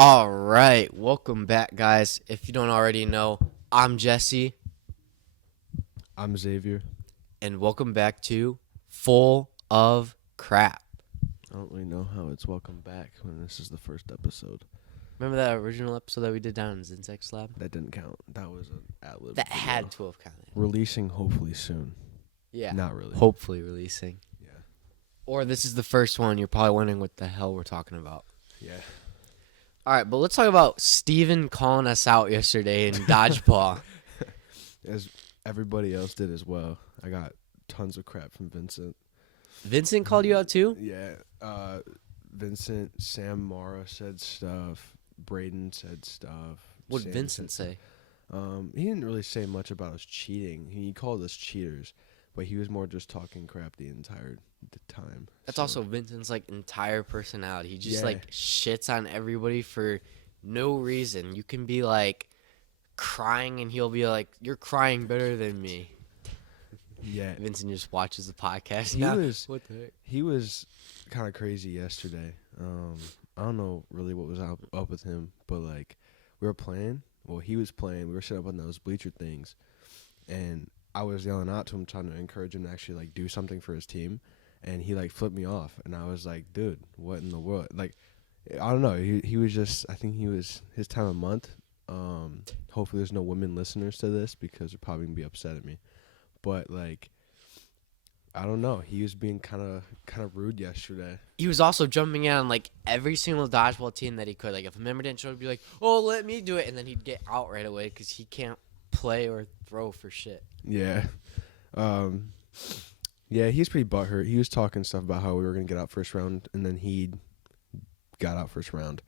All right, welcome back, guys. If you don't already know, I'm Jesse, I'm Xavier. and welcome back to Full of Crap. I don't really know how it's welcome back when this is the first episode. Remember that original episode that we did down in Zinsek's lab? That didn't count. That was an ad-lib That video. had to have counted. Releasing hopefully soon. Yeah. Not really. Hopefully releasing. Yeah. Or this is the first one. You're probably wondering what the hell we're talking about. Yeah. All right, but let's talk about Steven calling us out yesterday in dodgeball. As everybody else did as well. I got tons of crap from Vincent. Vincent called you out too? Yeah. Vincent, Sam Mara said stuff. Braden said stuff. What did Sam Vincent said say? He didn't really say much about us cheating. He called us cheaters, but he was more just talking crap the entire time. That's So, also Vincent's entire personality. He just Yeah. shits on everybody for no reason. You can be crying and he'll be like, "You're crying better than me." yeah. Vincent just watches the podcast. He now. was What the heck? he was kind of crazy yesterday. I don't know really what was up with him, but we were playing. Well, he was playing. We were sitting up on those bleacher things, and I was yelling out to him, trying to encourage him to actually do something for his team, and he flipped me off, and I was like, "Dude, what in the world?" I don't know. He was just. I think he was his time of month. Hopefully, there's no women listeners to this because they're probably gonna be upset at me. But I don't know. He was being kind of rude yesterday. He was also jumping in on every single dodgeball team that he could. If a member didn't show, he'd be like, "Oh, let me do it," and then he'd get out right away because he can't play or throw for shit. Yeah. Yeah, he's pretty butthurt. He was talking stuff about how we were gonna get out first round, and then he got out first round.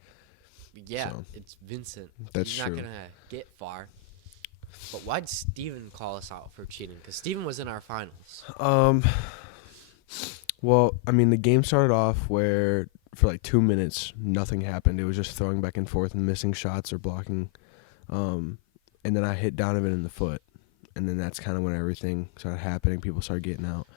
Yeah, So, it's Vincent. that's He's not true. going to get far. But why'd Steven call us out for cheating? Because Steven was in our finals. Well, I mean, the game started off where for 2 minutes nothing happened. It was just throwing back and forth and missing shots or blocking. And then I hit Donovan in the foot, and then that's kind of when everything started happening. People started getting out.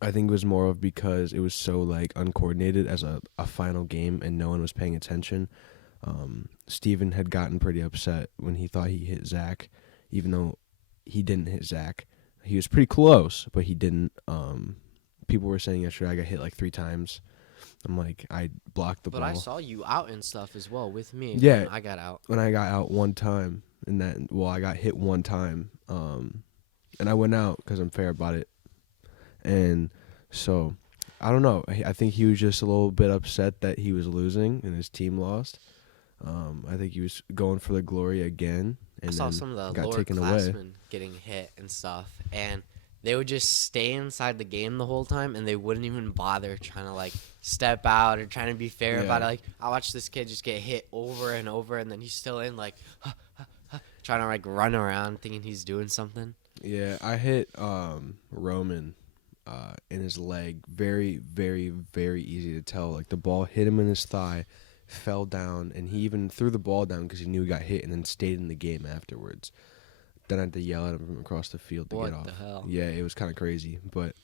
I think it was more of because it was so uncoordinated as a final game and no one was paying attention. Steven had gotten pretty upset when he thought he hit Zach, even though he didn't hit Zach. He was pretty close, but he didn't. People were saying yesterday I got hit 3 times. I'm I blocked the ball. But I saw you out and stuff as well with me. Yeah. When I got out. When I got out one time, I got hit one time, and I went out because I'm fair about it. And so, I don't know. I think he was just a little bit upset that he was losing and his team lost. I think he was going for the glory again, and I saw then some of the got lower taken away. classmen getting hit and stuff. And they would just stay inside the game the whole time, and they wouldn't even bother trying to step out or trying to be fair Yeah. about it. I watched this kid just get hit over and over, and then he's still in trying to run around thinking he's doing something. Yeah, I hit Roman in his leg. Very, very, very easy to tell. The ball hit him in his thigh, fell down, and he even threw the ball down because he knew he got hit, and then stayed in the game afterwards. Then I had to yell at him from across the field to get off. What the hell? Yeah, it was kind of crazy. But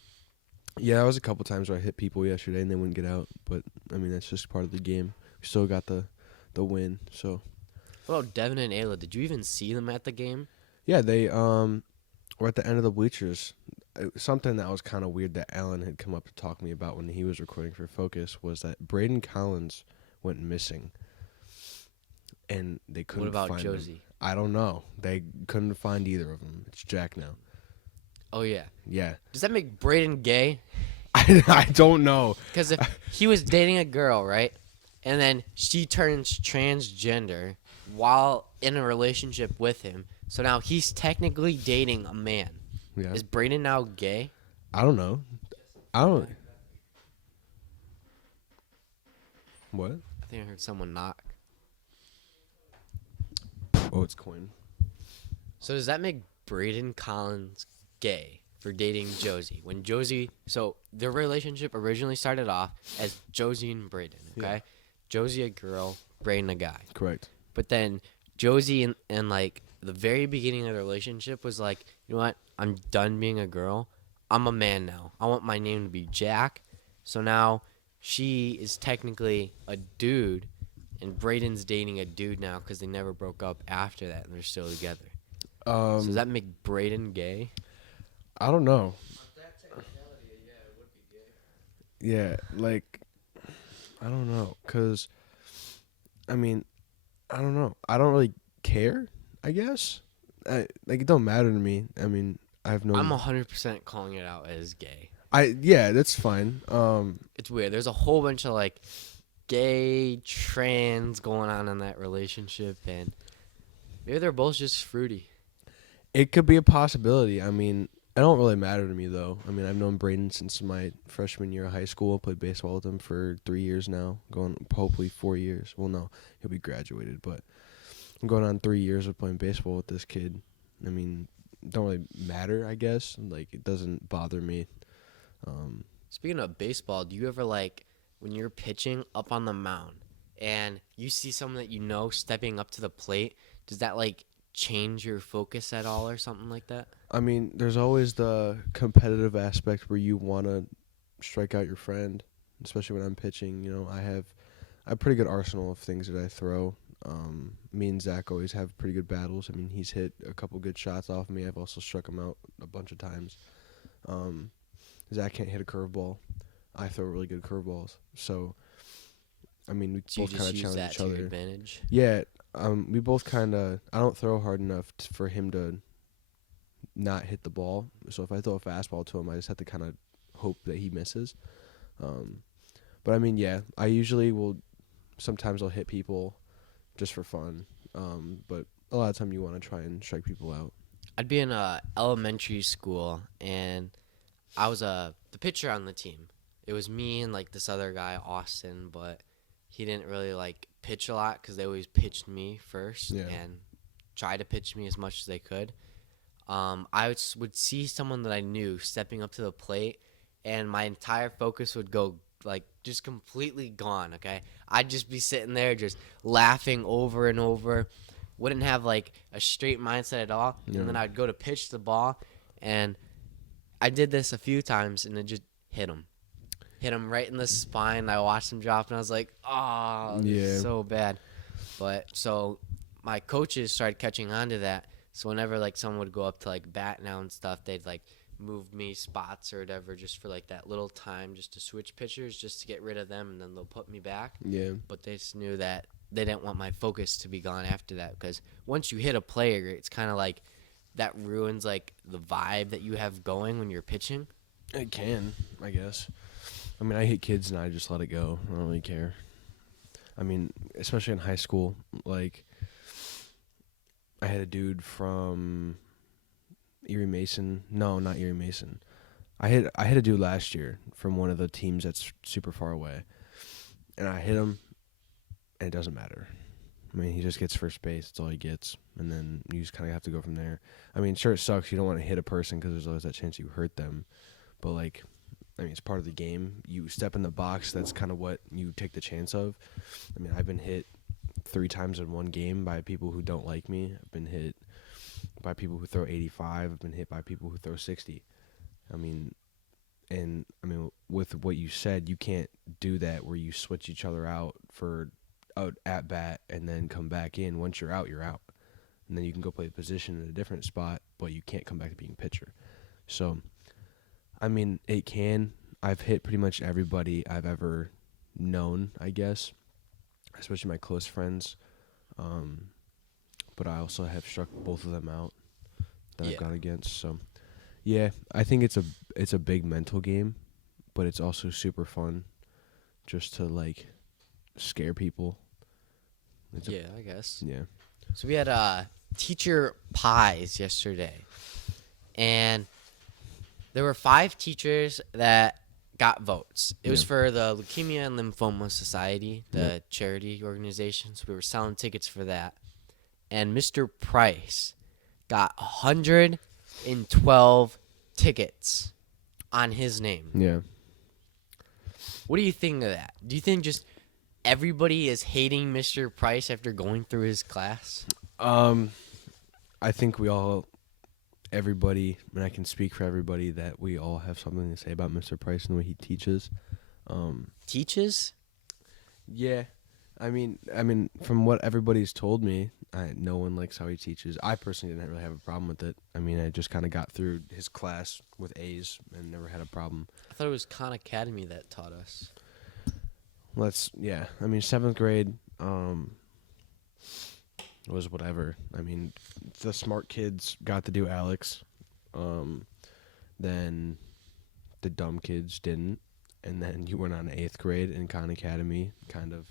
yeah, that was a couple times where I hit people yesterday and they wouldn't get out. But I mean, that's just part of the game. We still got the win. So What about Devin and Ayla? Did you even see them at the game? yeah, they were at the end of the bleachers. Something that was kind of weird that Alan had come up to talk to me about when he was recording for Focus was that Braden Collins went missing, and they couldn't What about find Josie? him. I don't know. They couldn't find either of them. It's Jack now. Oh, yeah. Yeah. Does that make Braden gay? I don't know. Because if he was dating a girl, right, and then she turns transgender while in a relationship with him, so now he's technically dating a man. Yeah. Is Braden now gay? I don't know. I don't. What? I think I heard someone knock. Oh, it's Coin. So does that make Braden Collins gay for dating Josie? When Josie, so their relationship originally started off as Josie and Braden, okay? Yeah. Josie a girl, Braden a guy. Correct. But then Josie in the very beginning of the relationship was like, you know what? I'm done being a girl. I'm a man now. I want my name to be Jack. So now she is technically a dude, and Braden's dating a dude now because they never broke up after that, and they're still together. So does that make Braden gay? I don't know. That technicality, yeah, it would be gay. Yeah, like I don't know, cause I mean, I don't know. I don't really care. I guess. Like it don't matter to me. I mean, I have no. I'm 100% calling it out as gay. Yeah, that's fine. It's weird. There's a whole bunch of like gay, trans going on in that relationship, and maybe they're both just fruity. It could be a possibility. I mean, it don't really matter to me though. I mean, I've known Braden since my freshman year of high school. Played baseball with him for 3 years now. Going hopefully 4 years. Well, no, he'll be graduated, but I'm going on 3 years of playing baseball with this kid. I mean, don't really matter. I guess like it doesn't bother me. Speaking of baseball, do you ever like when you're pitching up on the mound and you see someone that you know stepping up to the plate? Does that like change your focus at all or something like that? I mean, there's always the competitive aspect where you want to strike out your friend, especially when I'm pitching. You know, I have a pretty good arsenal of things that I throw. Me and Zach always have pretty good battles. I mean, he's hit a couple good shots off me. I've also struck him out a bunch of times. Zach can't hit a curveball. I throw really good curveballs. So, I mean, we So you both just kind of use challenge that each to your other. advantage. Yeah, we both kind of. I don't throw hard enough for him to not hit the ball. So if I throw a fastball to him, I just have to kind of hope that he misses. But I mean, yeah, I usually will. Sometimes I'll hit people just for fun. But a lot of time you want to try and strike people out. I'd be in a elementary school and I was the pitcher on the team. It was me and like this other guy, Austin, but he didn't really like pitch a lot because they always pitched me first Yeah. and try to pitch me as much as they could. I would see someone that I knew stepping up to the plate, and my entire focus would go like just completely gone. Okay, I'd just be sitting there just laughing over and over, wouldn't have like a straight mindset at all, Yeah. and then I'd go to pitch the ball, and I did this a few times, and it just hit him right in the spine. I watched him drop, and I was like, oh, this Yeah. is so bad. But so my coaches started catching on to that. So whenever like someone would go up to like bat now and stuff, they'd like move me spots or whatever just for like that little time just to switch pitchers just to get rid of them, and then they'll put me back. Yeah. But they just knew that they didn't want my focus to be gone after that, because once you hit a player, it's kind of like that ruins like the vibe that you have going when you're pitching. It can, I guess. I mean, I hit kids and I just let it go. I don't really care. I mean, especially in high school, like I had a dude from Erie Mason. No, not Erie Mason. I hit a dude last year from one of the teams that's super far away, and I hit him, and it doesn't matter. I mean, he just gets first base. That's all he gets, and then you just kind of have to go from there. I mean, sure, it sucks. You don't want to hit a person because there's always that chance you hurt them, but like, I mean, it's part of the game. You step in the box. That's kind of what you take the chance of. I mean, I've been hit 3 times in one game by people who don't like me. I've been hit by people who throw 85. I've been hit by people who throw 60. I mean, with what you said, you can't do that where you switch each other out for at bat and then come back in. Once you're out, and then you can go play a position in a different spot, but you can't come back to being pitcher. So, I mean, it can. I've hit pretty much everybody I've ever known, I guess, especially my close friends. But I also have struck both of them out that I've gone against. So, yeah, I think it's a big mental game, but it's also super fun just to, like, scare people. I guess. Yeah. So we had teacher pies yesterday, and there were 5 teachers that got votes. It was for the Leukemia and Lymphoma Society, the charity organization. So we were selling tickets for that. And Mr. Price got 112 tickets on his name. Yeah. What do you think of that? Do you think just everybody is hating Mr. Price after going through his class? I think everybody, and I can speak for everybody, that we all have something to say about Mr. Price and the way he teaches. Teaches? Yeah, I mean, from what everybody's told me, no one likes how he teaches. I personally didn't really have a problem with it. I mean, I just kind of got through his class with A's and never had a problem. I thought it was Khan Academy that taught us. I mean, 7th grade was whatever. I mean, the smart kids got to do Alex. Then the dumb kids didn't. And then you went on to 8th grade, and Khan Academy kind of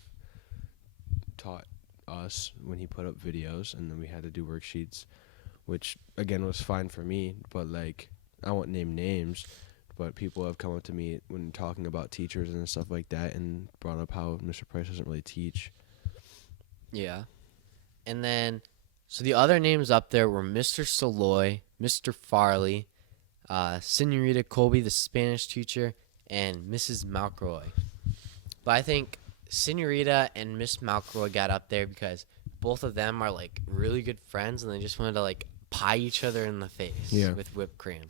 taught us when he put up videos, and then we had to do worksheets, which, again, was fine for me. But, like, I won't name names, but people have come up to me when talking about teachers and stuff like that and brought up how Mr. Price doesn't really teach. Yeah. And then, so the other names up there were Mr. Saloy, Mr. Farley, Senorita Colby, the Spanish teacher, and Mrs. Malcroy. But I think Senorita and Miss Malcroy got up there because both of them are, like, really good friends, and they just wanted to, like, pie each other in the face with whipped cream.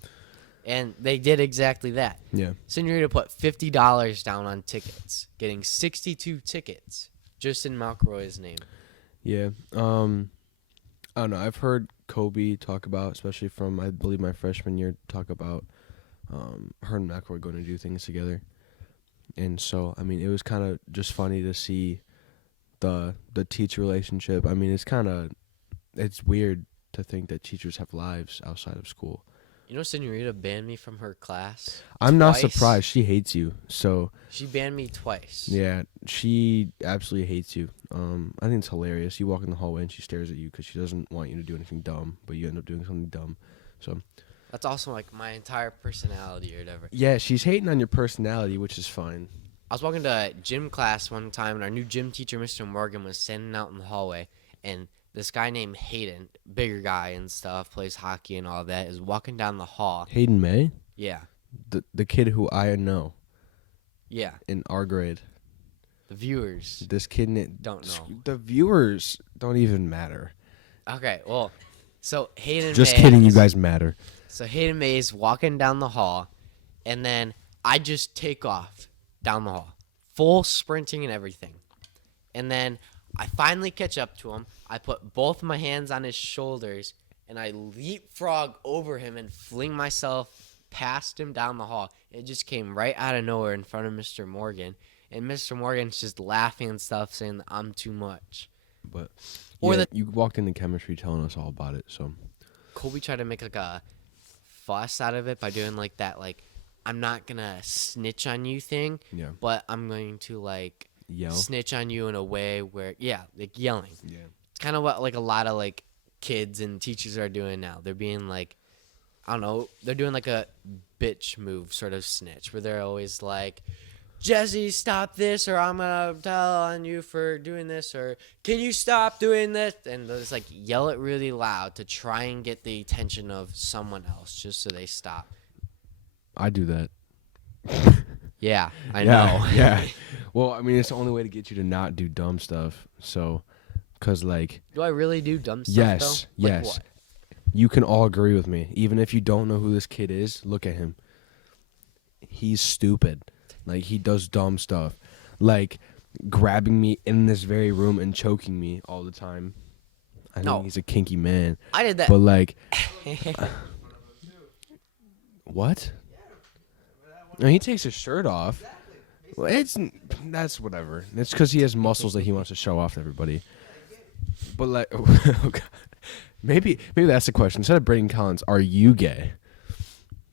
And they did exactly that. Yeah. Senorita put $50 down on tickets, getting 62 tickets just in Malcroy's name. Yeah. I don't know. I've heard Kobe talk about, especially from, I believe, my freshman year, talk about her and McElroy going to do things together. And so, I mean, it was kind of just funny to see the teacher relationship. I mean, it's weird to think that teachers have lives outside of school. You know, Senorita banned me from her class. I'm twice. not surprised. She hates you. So She banned me twice. yeah, she absolutely hates you. I think it's hilarious. You walk in the hallway and she stares at you because she doesn't want you to do anything dumb, but you end up doing something dumb. So That's also, like, my entire personality or whatever. yeah, she's hating on your personality, which is fine. I was walking to gym class one time, and our new gym teacher, Mr. Morgan, was standing out in the hallway, and this guy named Hayden, bigger guy and stuff, plays hockey and all that, is walking down the hall. Hayden May? Yeah. The kid who I know Yeah. in our grade. The viewers This kid don't know. The viewers don't even matter. Okay, well, so Hayden Just May kidding, you is- guys matter. So Hayden May is walking down the hall, and then I just take off down the hall, full sprinting and everything. And then I finally catch up to him. I put both my hands on his shoulders, and I leapfrog over him and fling myself past him down the hall. It just came right out of nowhere in front of Mr. Morgan. And Mr. Morgan's just laughing and stuff, saying that I'm too much. But Or yeah, you walked into chemistry telling us all about it, so Colby tried to make, like, a fuss out of it by doing, like, that, like, I'm not going to snitch on you thing, yeah. but I'm going to, like, Yell. snitch on you in a way where, yeah, like, yelling. Yeah. It's kind of what, like, a lot of, like, kids and teachers are doing now. They're being, like, I don't know, they're doing, like, a bitch move sort of snitch, where they're always like, Jesse, stop this, or I'm going to tell on you for doing this, or can you stop doing this? And they'll just, like, yell it really loud to try and get the attention of someone else just so they stop. I do that. Yeah, I know. Yeah. Well, I mean, it's the only way to get you to not do dumb stuff. So, because, like, Do I really do dumb stuff, yes, though? Like yes. what? You can all agree with me. Even if you don't know who this kid is, look at him. He's stupid. Like, he does dumb stuff. Like, grabbing me in this very room and choking me all the time. I No. think he's a kinky man. I did that. But, like, what? No, he takes his shirt off. Well, that's whatever. It's because he has muscles that he wants to show off to everybody. But, like, oh God. Maybe that's the question. Instead of Braden Collins, are you gay?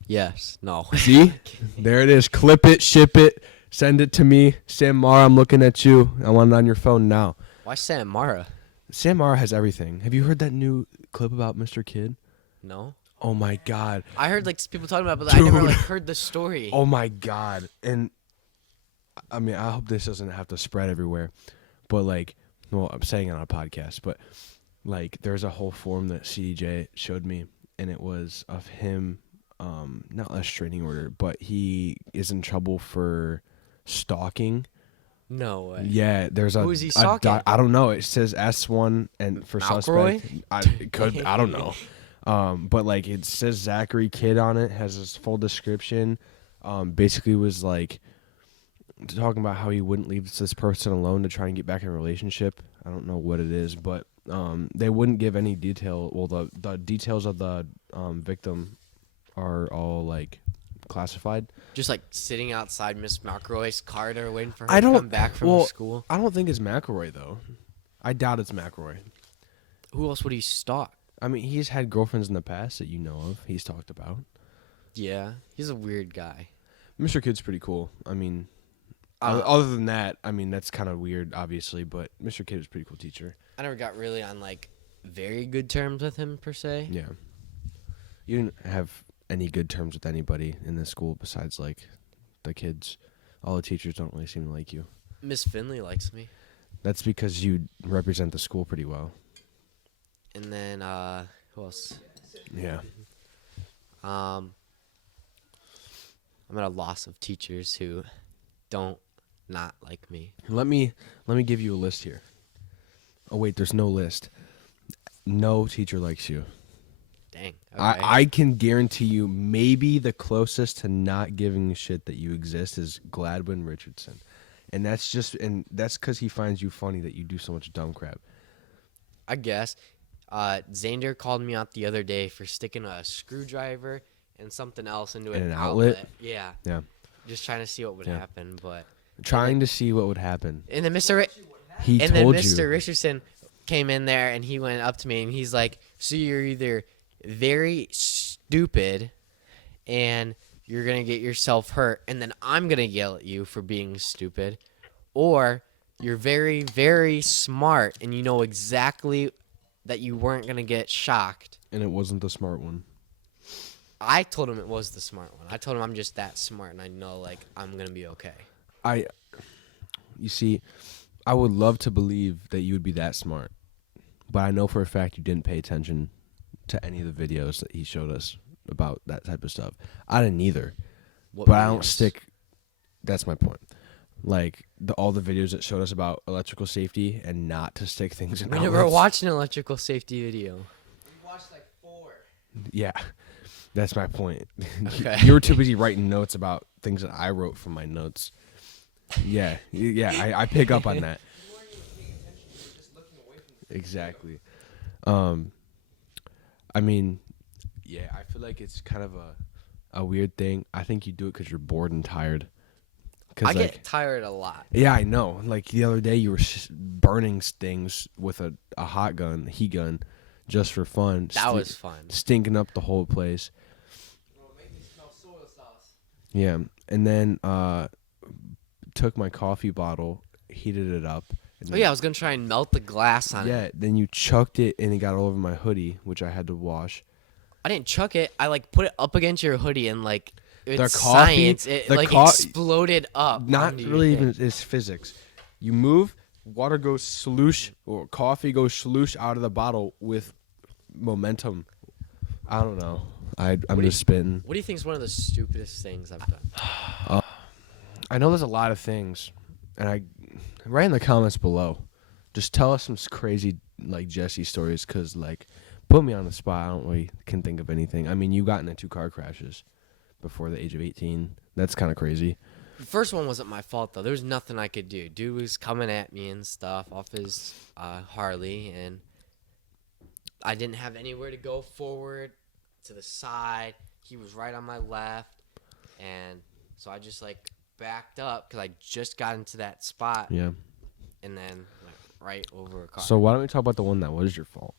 Yes. No. See? There it is. Clip it, ship it, send it to me. Sam Mara, I'm looking at you. I want it on your phone now. Why Sam Mara? Sam Mara has everything. Have you heard that new clip about Mr. Kid? No. Oh, my God. I heard, like, people talking about it, but I never, Dude. like, heard the story. Oh, my God. And, I mean, I hope this doesn't have to spread everywhere. But, like, well, I'm saying it on a podcast, but, like, there's a whole form that CJ showed me, and it was of him, not a restraining order, but he is in trouble for stalking. No way. Yeah, there's a. Who is he stalking? I don't know. It says S1 and for Malcroy? suspect. I don't know. But like it says Zachary Kidd on it, has this full description. Basically was like talking about how he wouldn't leave this person alone to try and get back in a relationship. I don't know what it is, but they wouldn't give any detail. Well, the details of the victim are all like classified. Just like sitting outside Miss McElroy's car there waiting for her I to don't- come back from well, school. I don't think it's McElroy though. I doubt it's McElroy. Who else would he stalk? I mean, he's had girlfriends in the past that you know of. He's talked about. Yeah, he's a weird guy. Mr. Kid's pretty cool. I mean, Uh, other than that, I mean, that's kind of weird, obviously, but Mr. Kid was a pretty cool teacher. I never got really on like very good terms with him per se. Yeah. You didn't have any good terms with anybody in this school besides, like, the kids. All the teachers don't really seem to like you. Miss Finley likes me. That's because you represent the school pretty well. And then who else? Yeah. I'm at a loss of teachers who don't not like me. Let me give you a list here. Oh, wait, there's no list. No teacher likes you. Dang. Okay. I can guarantee you maybe the closest to not giving a shit that you exist is Gladwin Richardson. And that's because he finds you funny that you do so much dumb crap. I guess. Xander called me out the other day for sticking a screwdriver and something else into In an an outlet? Yeah. Yeah. Just trying to see what would Yeah. happen, but Trying to see what would happen. and then Mr. He And then told Mr. you. Richardson came in there and he went up to me and he's like, "So you're either very stupid and you're going to get yourself hurt and then I'm going to yell at you for being stupid, or you're very, very smart and you know exactly that you weren't going to get shocked." And it wasn't the smart one. I told him it was the smart one. I told him I'm just that smart and I know like I'm going to be okay. You see, I would love to believe that you would be that smart. But I know for a fact you didn't pay attention to any of the videos that he showed us about that type of stuff. I didn't either. What But I don't videos? stick. That's my point. Like all the videos that showed us about electrical safety and not to stick things in We outlets. never watched an electrical safety video. We watched like 4. Yeah, that's my point. Okay. You were too busy writing notes about things that I wrote from my notes. Yeah, I pick up on that. You weren't even paying attention. You were just looking away from the Exactly. I mean, yeah, I feel like it's kind of a weird thing. I think you do it because you're bored and tired. I Like, get tired a lot. yeah, I know. Like the other day, you were burning things with a heat gun, just for fun. That was fun. Stinking up the whole place. Oh, it made me smell soy sauce. Yeah, and then took my coffee bottle, heated it up. And Oh yeah, I was gonna try and melt the glass on it. Yeah, then you chucked it and it got all over my hoodie, which I had to wash. I didn't chuck it. I like put it up against your hoodie and like it's The coffee- science. It the like co- exploded up. Not onto your really thing. even, it's physics. You move, water goes sloosh, or coffee goes sloosh out of the bottle with momentum. I don't know. I'm do you- just spitting. What do you think is one of the stupidest things I've done? I know there's a lot of things, and write in the comments below. Just tell us some crazy like Jesse stories, cause like put me on the spot. I don't really can think of anything. I mean, you got into 2 car crashes before the age of 18. That's kind of crazy. The first one wasn't my fault though. There was nothing I could do. Dude was coming at me and stuff off his Harley, and I didn't have anywhere to go forward, to the side. He was right on my left, and so I just like backed up because I just got into that spot, Yeah. and then went right over a car. So why don't we talk about the one that was your fault?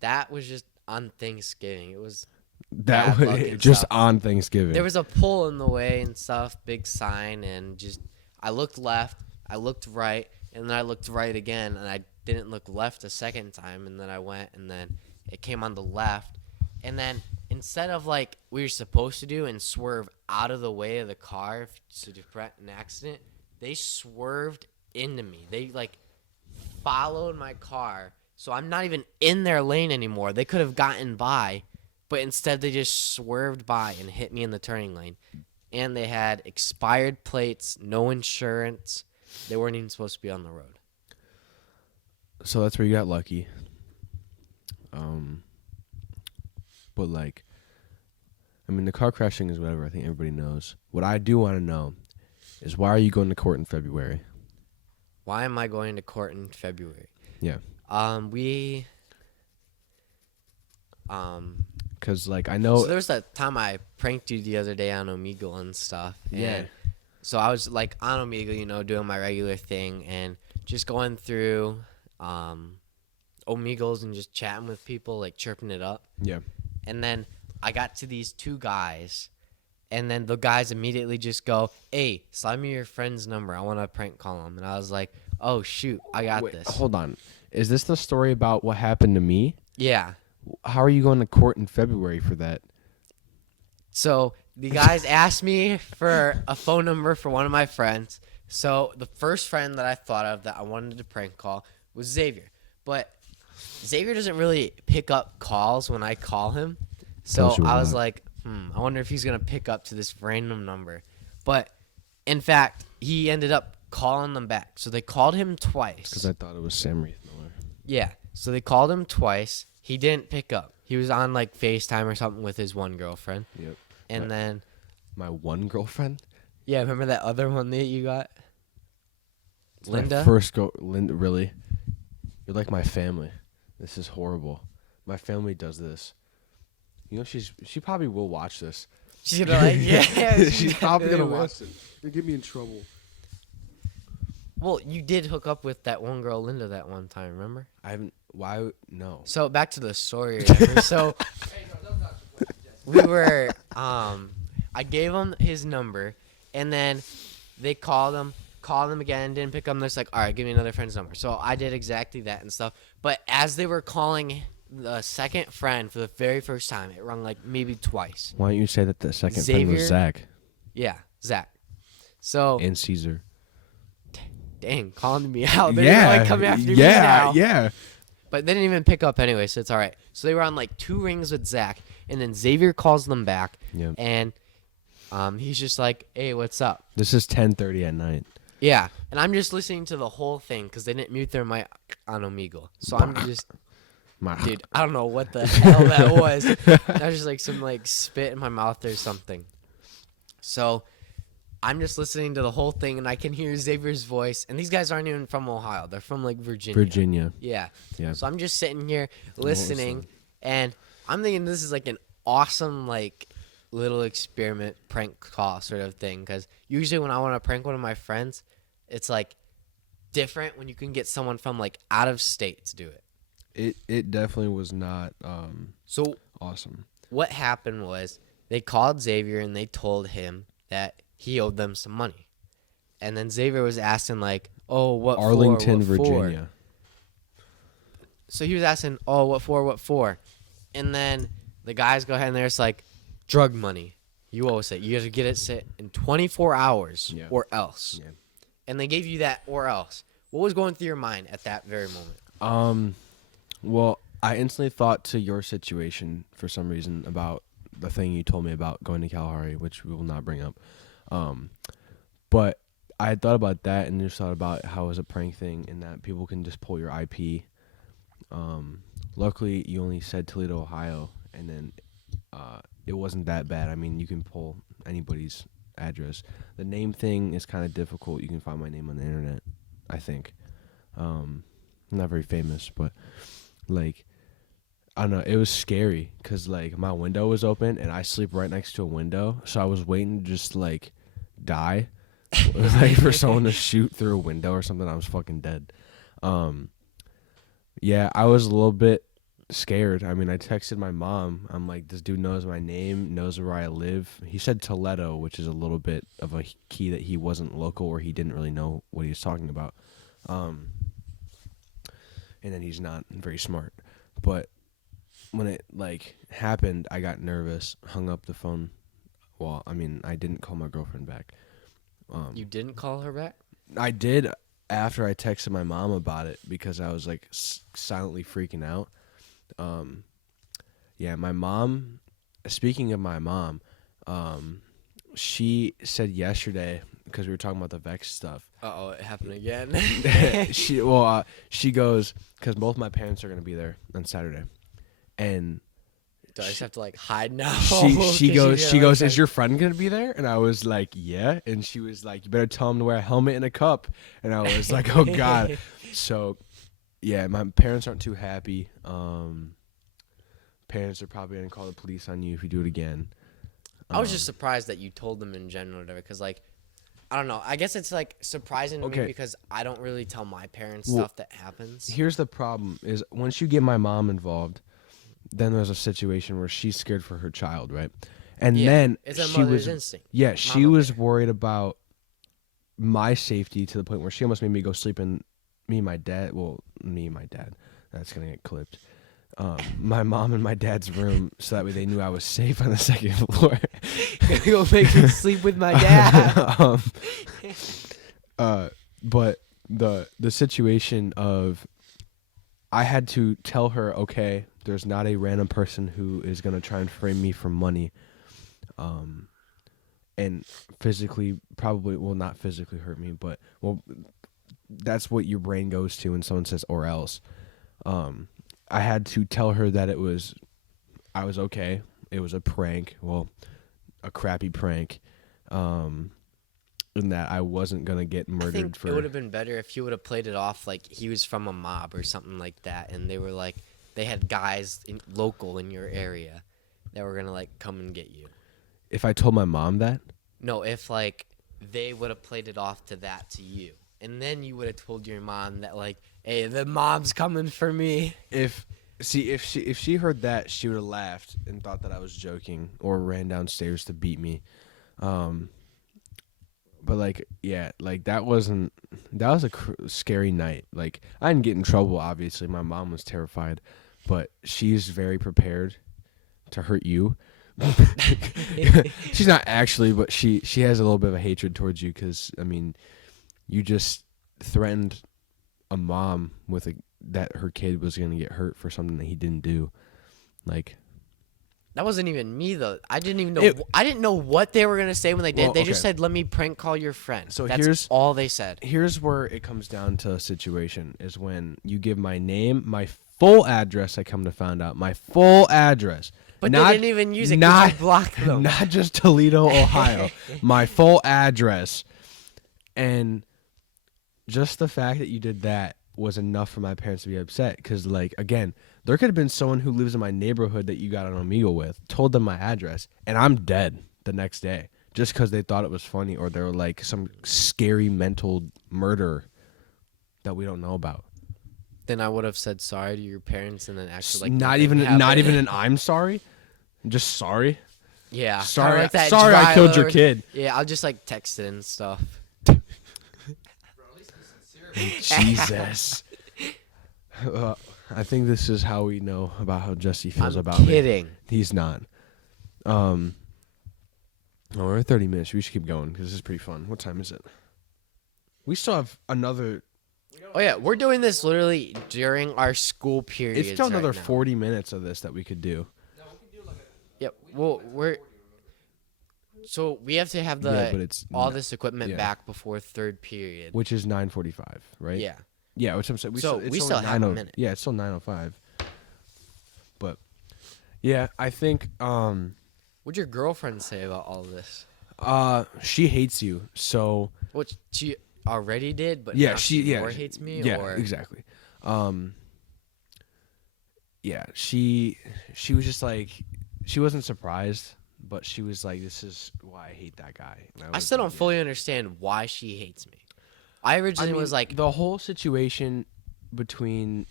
that was just on Thanksgiving. It was That Bad luck was and just stuff. on Thanksgiving. there was a pole in the way and stuff, big sign, and just I looked left, I looked right, and then I looked right again, and I didn't look left a second time, and then I went, and then it came on the left, and then instead of like we were supposed to do and swerve out of the way of the car to prevent an accident, they swerved into me. They like followed my car, so I'm not even in their lane anymore. They could have gotten by, but instead they just swerved by and hit me in the turning lane. And they had expired plates, no insurance. They weren't even supposed to be on the road. So that's where you got lucky. But like, I mean, the car crashing is whatever. I think everybody knows. What I do want to know is why are you going to court in February? Why am I going to court in February? Yeah. We Because, like, I know. So there was that time I pranked you the other day on Omegle and stuff. Yeah. And so I was like on Omegle, doing my regular thing and just going through Omegles and just chatting with people, like chirping it up. Yeah. And then I got to these two guys, and then the guys immediately just go, "Hey, slide me your friend's number. I want to prank call him." And I was like, "Oh shoot, I got this." Hold on. Is this the story about what happened to me? Yeah. How are you going to court in February for that? So the guys asked me for a phone number for one of my friends. So the first friend that I thought of that I wanted to prank call was Xavier. But Xavier doesn't really pick up calls when I call him. So Tells you a I was lot. like, I wonder if he's going to pick up to this random number. But in fact, he ended up calling them back. So they called him twice. Because I thought it was Sam Reith Miller. Yeah. So they called him twice. He didn't pick up. He was on like FaceTime or something with his one girlfriend. Yep. And then, My one girlfriend? yeah, remember that other one that you got? It's my Linda? first Linda, really? You're like my family. This is horrible. My family does this. You know, she probably will watch this. She's gonna like, yeah. She's probably definitely gonna will. watch it. You'll get me in trouble. Well, you did hook up with that one girl, Linda, that one time, remember? I haven't. Why? No. So back to the story. Or whatever. So Hey, no, don't touch the question, Jesse. we were, I gave him his number, and then they called him again, didn't pick up. They're just like, all right, give me another friend's number. So I did exactly that and stuff. But as they were calling the second friend for the very first time, it rung like maybe twice. Why don't you say that the second friend Xavier? was Zach Yeah, Zach. So and Caesar? dang, calling me out. They're like coming after me now. Yeah. But they didn't even pick up anyway, so it's all right. So they were on like 2 rings with Zach, and then Xavier calls them back, Yeah. and he's just like, "Hey, what's up?" This is 10:30 at night. Yeah, and I'm just listening to the whole thing because they didn't mute their mic on Omegle. So I'm just, dude, I don't know what the hell that was. That was just like some like spit in my mouth or something. So I'm just listening to the whole thing, and I can hear Xavier's voice. And these guys aren't even from Ohio; they're from like Virginia. Yeah. Yeah. So I'm just sitting here listening, and I'm thinking this is like an awesome like little experiment prank call sort of thing. Because usually when I want to prank one of my friends, it's like different when you can get someone from like out of state to do it. It definitely was not So awesome. what happened was they called Xavier and they told him that he owed them some money, and then Xavier was asking like, "Oh, what Arlington, for? What for?" Virginia. So he was asking, "Oh, what for? What for?" And then the guys go ahead and they're just like, "Drug money. You owe us it. You got to get it set in 24 hours or else." Yeah. And they gave you that or else. What was going through your mind at that very moment? Well, I instantly thought to your situation for some reason about the thing you told me about going to Kalahari, which we will not bring up. But I had thought about that and just thought about how it was a prank thing and that people can just pull your IP. Luckily, you only said Toledo, Ohio, and then it wasn't that bad. I mean, you can pull anybody's address. The name thing is kind of difficult. You can find my name on the internet, I think. I'm not very famous, but like, I don't know. It was scary because like my window was open and I sleep right next to a window, so I was waiting to just like die, like for someone to shoot through a window or something. I was fucking dead. Yeah, I was a little bit scared. I mean, I texted my mom. I'm like, this dude knows my name, knows where I live. He said Toledo, which is a little bit of a key that he wasn't local or he didn't really know what he was talking about. And then he's not very smart. But when it like happened, I got nervous, hung up the phone. Well, I mean, I didn't call my girlfriend back. You didn't call her back? I did after I texted my mom about it because I was like silently freaking out. Yeah, my mom, speaking of my mom, she said yesterday, because we were talking about the Vex stuff. Uh-oh, it happened again. She goes, because both my parents are going to be there on Saturday. And Do I just have to like hide now? she 'Cause goes, you know, like, is your friend gonna be there? And I was like, yeah. And she was like, you better tell him to wear a helmet and a cup. And I was like, oh God. So, yeah, my parents aren't too happy. Parents are probably gonna call the police on you if you do it again. I was just surprised that you told them in general, because like, I don't know. I guess it's like surprising to me Okay. because I don't really tell my parents Well, stuff that happens. Here's the problem: is once you get my mom involved, then there's a situation where she's scared for her child, right? And Yeah, then it's a she mother's was, instinct. yeah, she Mama was bear. worried about my safety to the point where she almost made me go sleep in me and my dad. Well, me and my dad. That's gonna get clipped. My mom and my dad's room, so that way they knew I was safe on the second floor. Gonna go make me sleep with my dad. But the situation of I had to tell her, okay, there's not a random person who is gonna try and frame me for money, and physically probably not physically hurt me, but that's what your brain goes to when someone says or else. I had to tell her that I was okay. It was a prank. Well, a crappy prank. And that I wasn't going to get I murdered think for. it would have been better if you would have played it off like he was from a mob or something like that, and they were like they had guys local in your area that were gonna like come and get you. If I told my mom that? No, if like they would have played it off to you, and then you would have told your mom that like, hey, the mob's coming for me. If she heard that, she would have laughed and thought that I was joking or ran downstairs to beat me. But like, yeah, like that was a scary night. Like I didn't get in trouble. Obviously, my mom was terrified, but she's very prepared to hurt you. She's not actually, but she has a little bit of a hatred towards you because I mean, you just threatened a mom with that her kid was gonna get hurt for something that he didn't do. Like that wasn't even me though. I didn't even know. I didn't know what they were gonna say when they did. Well, They just okay. said, "Let me prank call your friend." So that's all they said. Here's where it comes down to a situation is when you give my name, my full address. I come to find out my full address. But they didn't even use it because you blocked them. Not just Toledo, Ohio. My full address. And just the fact that you did that was enough for my parents to be upset. Because, like, again, there could have been someone who lives in my neighborhood that you got an Omegle with, told them my address, and I'm dead the next day. Just because they thought it was funny or they were, like, some scary mental murder that we don't know about. Then I would have said sorry to your parents and then actually like not even an I'm sorry. Just sorry. Yeah. Sorry. Like that sorry I killed your kid. Yeah, I'll just like text it and stuff. Bro, at least be sincere. Jesus. I think this is how we know about how Jesse feels I'm about me. kidding. He's not. Oh, we're at 30 minutes. We should keep going because this is pretty fun. What time is it? We still have another. Oh yeah, we're doing this literally during our school periods. It's still another right now. 40 minutes of this that we could do. No, we can do like a. Yep. Well, so we have to have Yeah, but it's all this equipment yeah. back before third period. Which is 9:45, right? Yeah. Yeah, which I'm saying. We it's still only have a 9:00 minute. Yeah, it's still 9:05. But yeah, I think What'd your girlfriend say about all of this? she hates you. So What she already did, but yeah, now she more hates me. Yeah, or? exactly. Yeah, she was just like she wasn't surprised, but she was like, "This is why I hate that guy." And I was still like, don't yeah. fully understand why she hates me. I originally was like, the whole situation between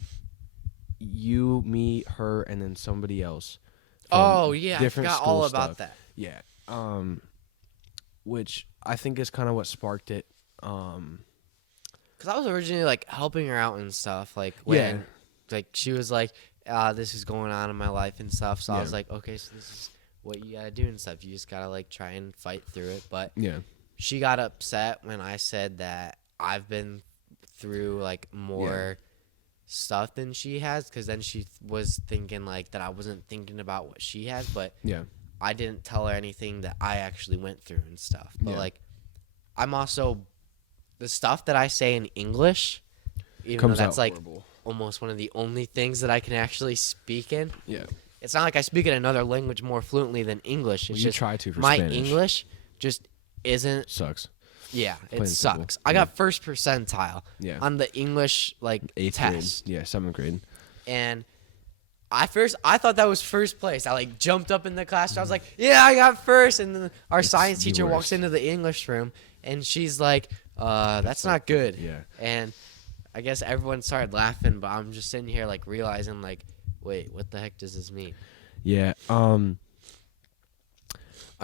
you, me, her, and then somebody else. from oh yeah, I different forgot school all about stuff. that. Yeah. Which I think is kind of what sparked it. Because I was originally like helping her out and stuff. Like when, like she was like, "This is going on in my life and stuff." So I was like, "Okay, so this is what you gotta do and stuff. You just gotta like try and fight through it." But yeah. she got upset when I said that I've been through like more stuff than she has. Because then she was thinking like that I wasn't thinking about what she has, but Yeah. I didn't tell her anything that I actually went through and stuff. But Yeah. like, I'm also the stuff that I say in English, even Comes though that's out like horrible. almost one of the only things that I can actually speak in. Yeah. it's not like I speak another language more fluently than English. It's Well, you just try to for my Spanish. English just isn't. Sucks. Yeah, Plain it and simple. sucks. I Yeah. got first percentile Yeah. on the English like 8th test, grade. Yeah, 7th grade. and I thought that was first place. I like jumped up in the class. I was like, "Yeah, I got first." And then our science the teacher walks worst. into the English room, and she's like, "That's not good." Yeah. And I guess everyone started laughing, but I'm just sitting here like realizing like, wait, what the heck does this mean? Yeah. I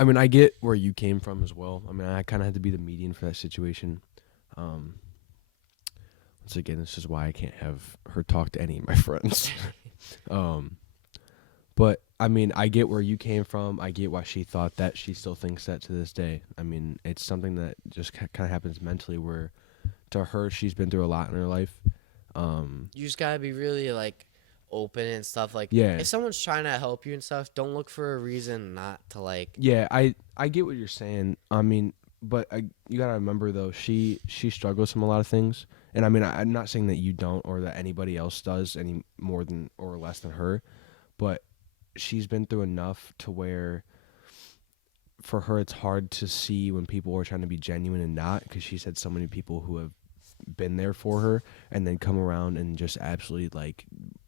mean, I get where you came from as well. I mean, I kind of had to be the median for that situation. Once again, this is why I can't have her talk to any of my friends. But I mean, I get where you came from. I get why she thought that. She still thinks that to this day. I mean, it's something that just kind of happens mentally where to her, she's been through a lot in her life. You just gotta be really like open and stuff. Like, Yeah. if someone's trying to help you and stuff, don't look for a reason not to like. Yeah, I get what you're saying. I mean, but you gotta remember though, she struggles from a lot of things, and I mean, I'm not saying that you don't or that anybody else does any more than or less than her, but she's been through enough to where for her it's hard to see when people are trying to be genuine and not, because she's had so many people who have been there for her and then come around and just absolutely like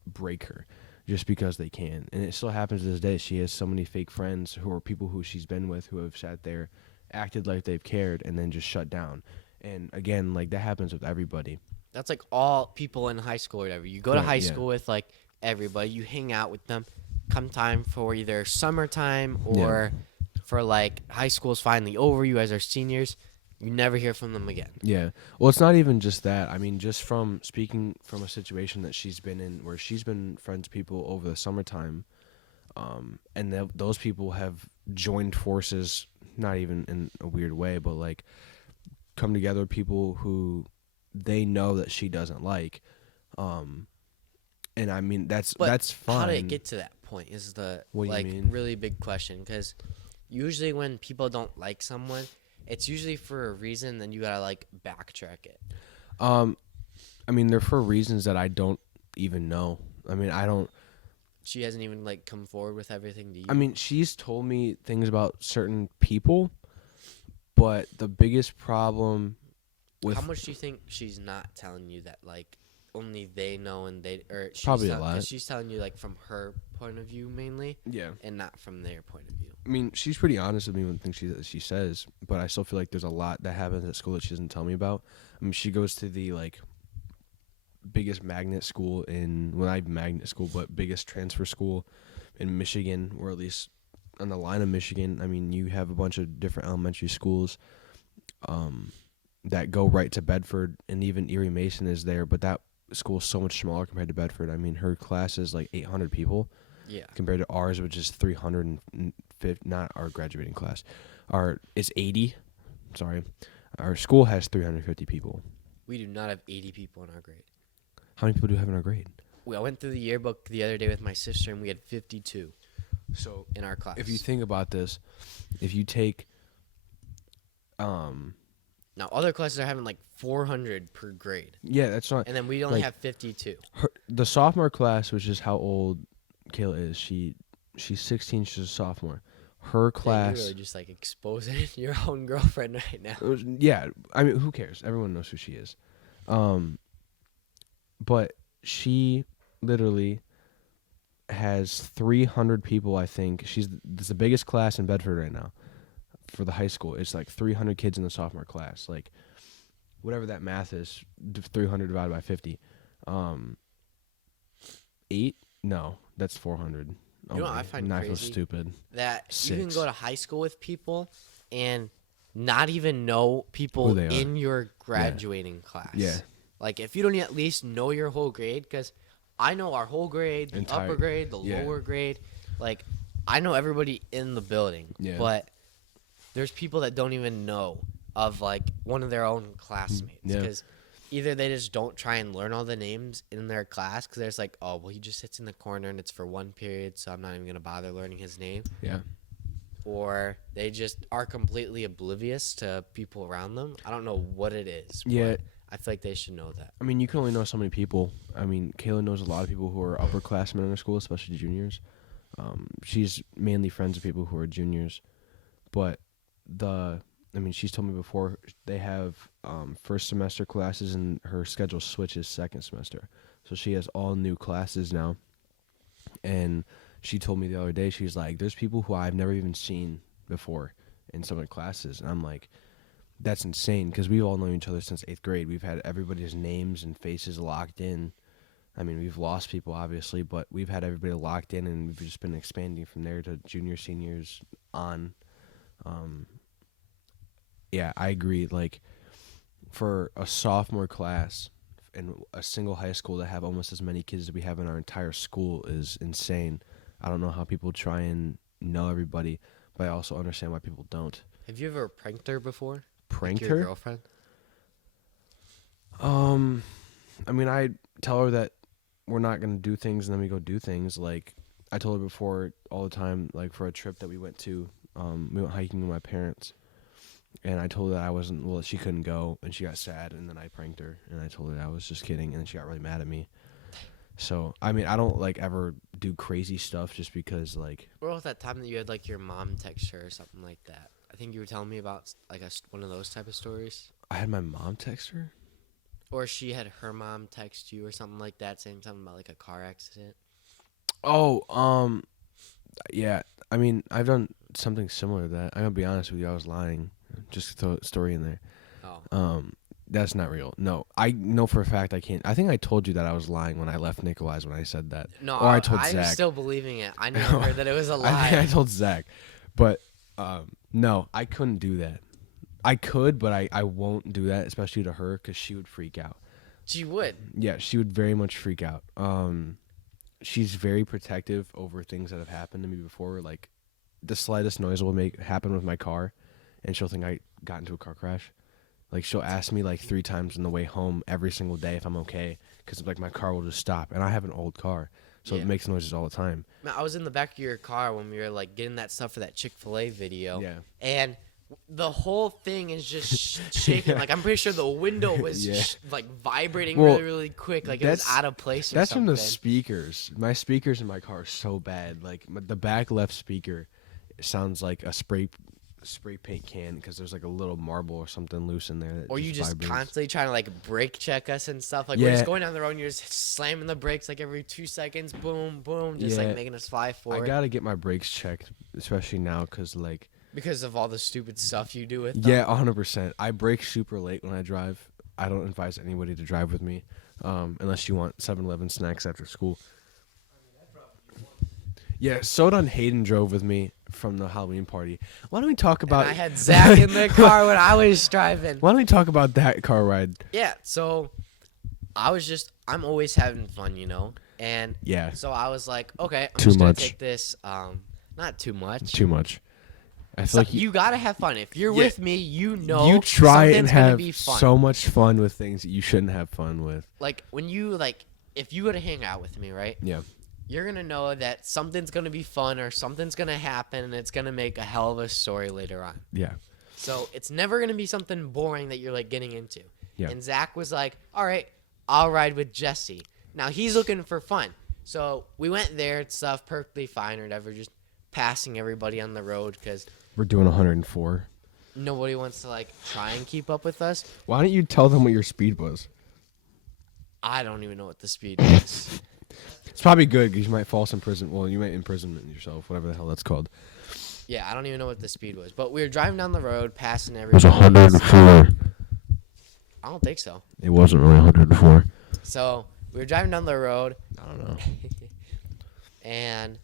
break her just because they can. And it still happens to this day. She has so many fake friends who are people who she's been with who have sat there, acted like they've cared, and then just shut down. And again, like that happens with everybody. That's like all people in high school or whatever. You go to Right, high yeah. school with like everybody. You hang out with them. Come time for either summertime or for like high school's finally over. You guys are seniors. You never hear from them again. Yeah. Well, it's not even just that. I mean, just from speaking from a situation that she's been in where she's been friends with people over the summertime, and those people have joined forces, not even in a weird way, but like come together with people who they know that she doesn't like. And I mean, that's fine. How did it get to that point is the What do you like mean? really big question, because usually when people don't like someone, it's usually for a reason. Then you gotta like backtrack it. I mean, they're for reasons that I don't even know. I mean, I don't. She hasn't even like come forward with everything to you. I mean, she's told me things about certain people, but the biggest problem with how much do you think she's not telling you that like only they know and they or she's Probably a lot. 'cause she's telling you like from her point of view mainly yeah. and not from their point of view. I mean, she's pretty honest with me with things she says, but I still feel like there's a lot that happens at school that she doesn't tell me about. I mean, she goes to the like biggest magnet school in well, not even magnet school, but biggest transfer school in Michigan, or at least on the line of Michigan. I mean, you have a bunch of different elementary schools that go right to Bedford, and even Erie Mason is there, but that school is so much smaller compared to Bedford. I mean, her class is like 800 people. Yeah. Compared to ours, which is 350, not our graduating class. It's 80. Sorry. Our school has 350 people. We do not have 80 people in our grade. How many people do you have in our grade? I went through the yearbook the other day with my sister, and we had 52 So in our class. if you think about this, if you take now other classes are having like 400 per grade, yeah, that's not and then we only Like- have 52. the sophomore class, which is how old Kayla is. She's 16, she's a sophomore. Her Yeah, class you're really just like exposing your own girlfriend right now. yeah, I mean, who cares? Everyone knows who she is. But she literally has 300 people, I think. It's the biggest class in Bedford right now for the high school. It's like 300 kids in the sophomore class. Like, whatever that math is, 300 divided by 50. 8? No, that's 400. You know what I find I feel crazy? stupid. That you can 6. go to high school with people and not even know people Who they are. in your graduating class. Yeah. Like, if you don't at least know your whole grade, because I know our whole grade, the upper grade, the yeah. lower grade. Like, I know everybody in the building. Yeah. But there's people that don't even know of, like, one of their own classmates. Yeah. Because either they just don't try and learn all the names in their class because there's like, oh, well, he just sits in the corner and it's for one period, so I'm not even going to bother learning his name. Yeah. Or they just are completely oblivious to people around them. I don't know what it is. Yeah. But I feel like they should know that. I mean, you can only know so many people. I mean, Kayla knows a lot of people who are upperclassmen in her school, especially juniors. she's mainly friends with people who are juniors, but she's told me before they have first semester classes and her schedule switches second semester, so she has all new classes now. And she told me the other day, she's like, there's people who I've never even seen before in some of the classes, and I'm like, that's insane, because we've all known each other since 8th grade. We've had everybody's names and faces locked in. I mean, we've lost people, obviously, but we've had everybody locked in, and we've just been expanding from there to junior, seniors on. Yeah, I agree. Like, for a sophomore class in a single high school to have almost as many kids as we have in our entire school is insane. I don't know how people try and know everybody, but I also understand why people don't. Have you ever pranked her before? Pranked like her? Your girlfriend? I tell her that we're not going to do things, and then we go do things. Like, I told her before all the time, like, for a trip that we went to, we went hiking with my parents, and I told her that she couldn't go, and she got sad, and then I pranked her, and I told her that I was just kidding, and then she got really mad at me. So, I don't, like, ever do crazy stuff just because, like... What about that time that you had, like, your mom text her or something like that? I think you were telling me about, like, one of those type of stories. I had my mom text her? Or she had her mom text you or something like that, saying something about, like, a car accident. Oh, yeah. I've done something similar to that. I'm going to be honest with you. I was lying. Just to throw a story in there. Oh. That's not real. No, I know for a fact I can't. I think I told you that I was lying when I left Nikolai's when I said that. No, or I told Zach. I'm still believing it. I never heard that it was a lie. I think I told Zach. But, no, I couldn't do that. I could, but I won't do that, especially to her, because she would freak out. She would? Yeah, she would very much freak out. She's very protective over things that have happened to me before. Like, the slightest noise will happen with my car, and she'll think I got into a car crash. Like, she'll ask me, like, 3 times on the way home every single day if I'm okay, because, like, my car will just stop. And I have an old car, so it makes noises all the time. Man, I was in the back of your car when we were, like, getting that stuff for that Chick-fil-A video. Yeah. And the whole thing is just shaking. Like, I'm pretty sure the window was, like, vibrating really, really quick. Like, it was out of place or that's something. That's from the speakers. My speakers in my car are so bad. Like, the back left speaker sounds like a spray paint can because there's like a little marble or something loose in there. Or you just vibrates. Constantly trying to like brake check us and stuff. Like we're just going down the road and you're just slamming the brakes like every 2 seconds. Boom, boom. Just like making us fly forward. I got to get my brakes checked, especially now because of all the stupid stuff you do with them. Yeah, 100%. I brake super late when I drive. I don't advise anybody to drive with me unless you want 7-Eleven snacks after school. Yeah, Soda and Hayden drove with me from the Halloween party. Why don't we talk about... And I had Zach in the car when I was driving. Why don't we talk about that car ride? Yeah, so I'm always having fun, you know? And so I was like, okay, I'm just going to take this, not too much. Too much. I feel like you got to have fun. If you're with me, you know you try and have be fun. So much fun with things that you shouldn't have fun with. Like, when you, like, if you go to hang out with me, right? Yeah. You're going to know that something's going to be fun or something's going to happen and it's going to make a hell of a story later on. Yeah. So it's never going to be something boring that you're like getting into. Yeah. And Zach was like, all right, I'll ride with Jesse. Now he's looking for fun. So we went there, stuff perfectly fine or whatever, just passing everybody on the road because we're doing 104. Nobody wants to like try and keep up with us. Why don't you tell them what your speed was? I don't even know what the speed was. It's probably good because you might false imprisonment. Well, you might imprisonment yourself, whatever the hell that's called. Yeah, I don't even know what the speed was. But we were driving down the road, passing everybody. It was 104. I don't think so. It wasn't really 104. So we were driving down the road. I don't know. And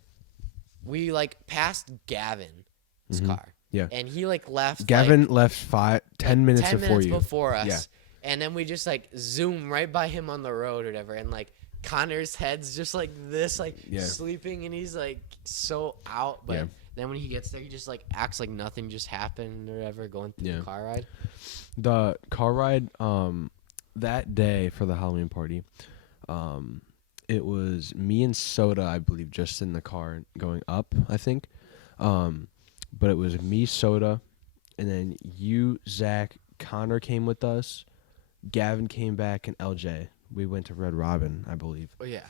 we like passed Gavin's car. Yeah. And he like left. Gavin left 10 minutes before you. Before us. Yeah. And then we just like zoom right by him on the road or whatever. And like Connor's head's just like this, like sleeping, and he's like so out. But then when he gets there, he just like acts like nothing just happened or whatever, going through the car ride. The car ride that day for the Halloween party, it was me and Soda, I believe, just in the car going up, I think. But it was me, Soda, and then you, Zach, Connor came with us, Gavin came back, and LJ. We went to Red Robin, I believe. Oh, yeah.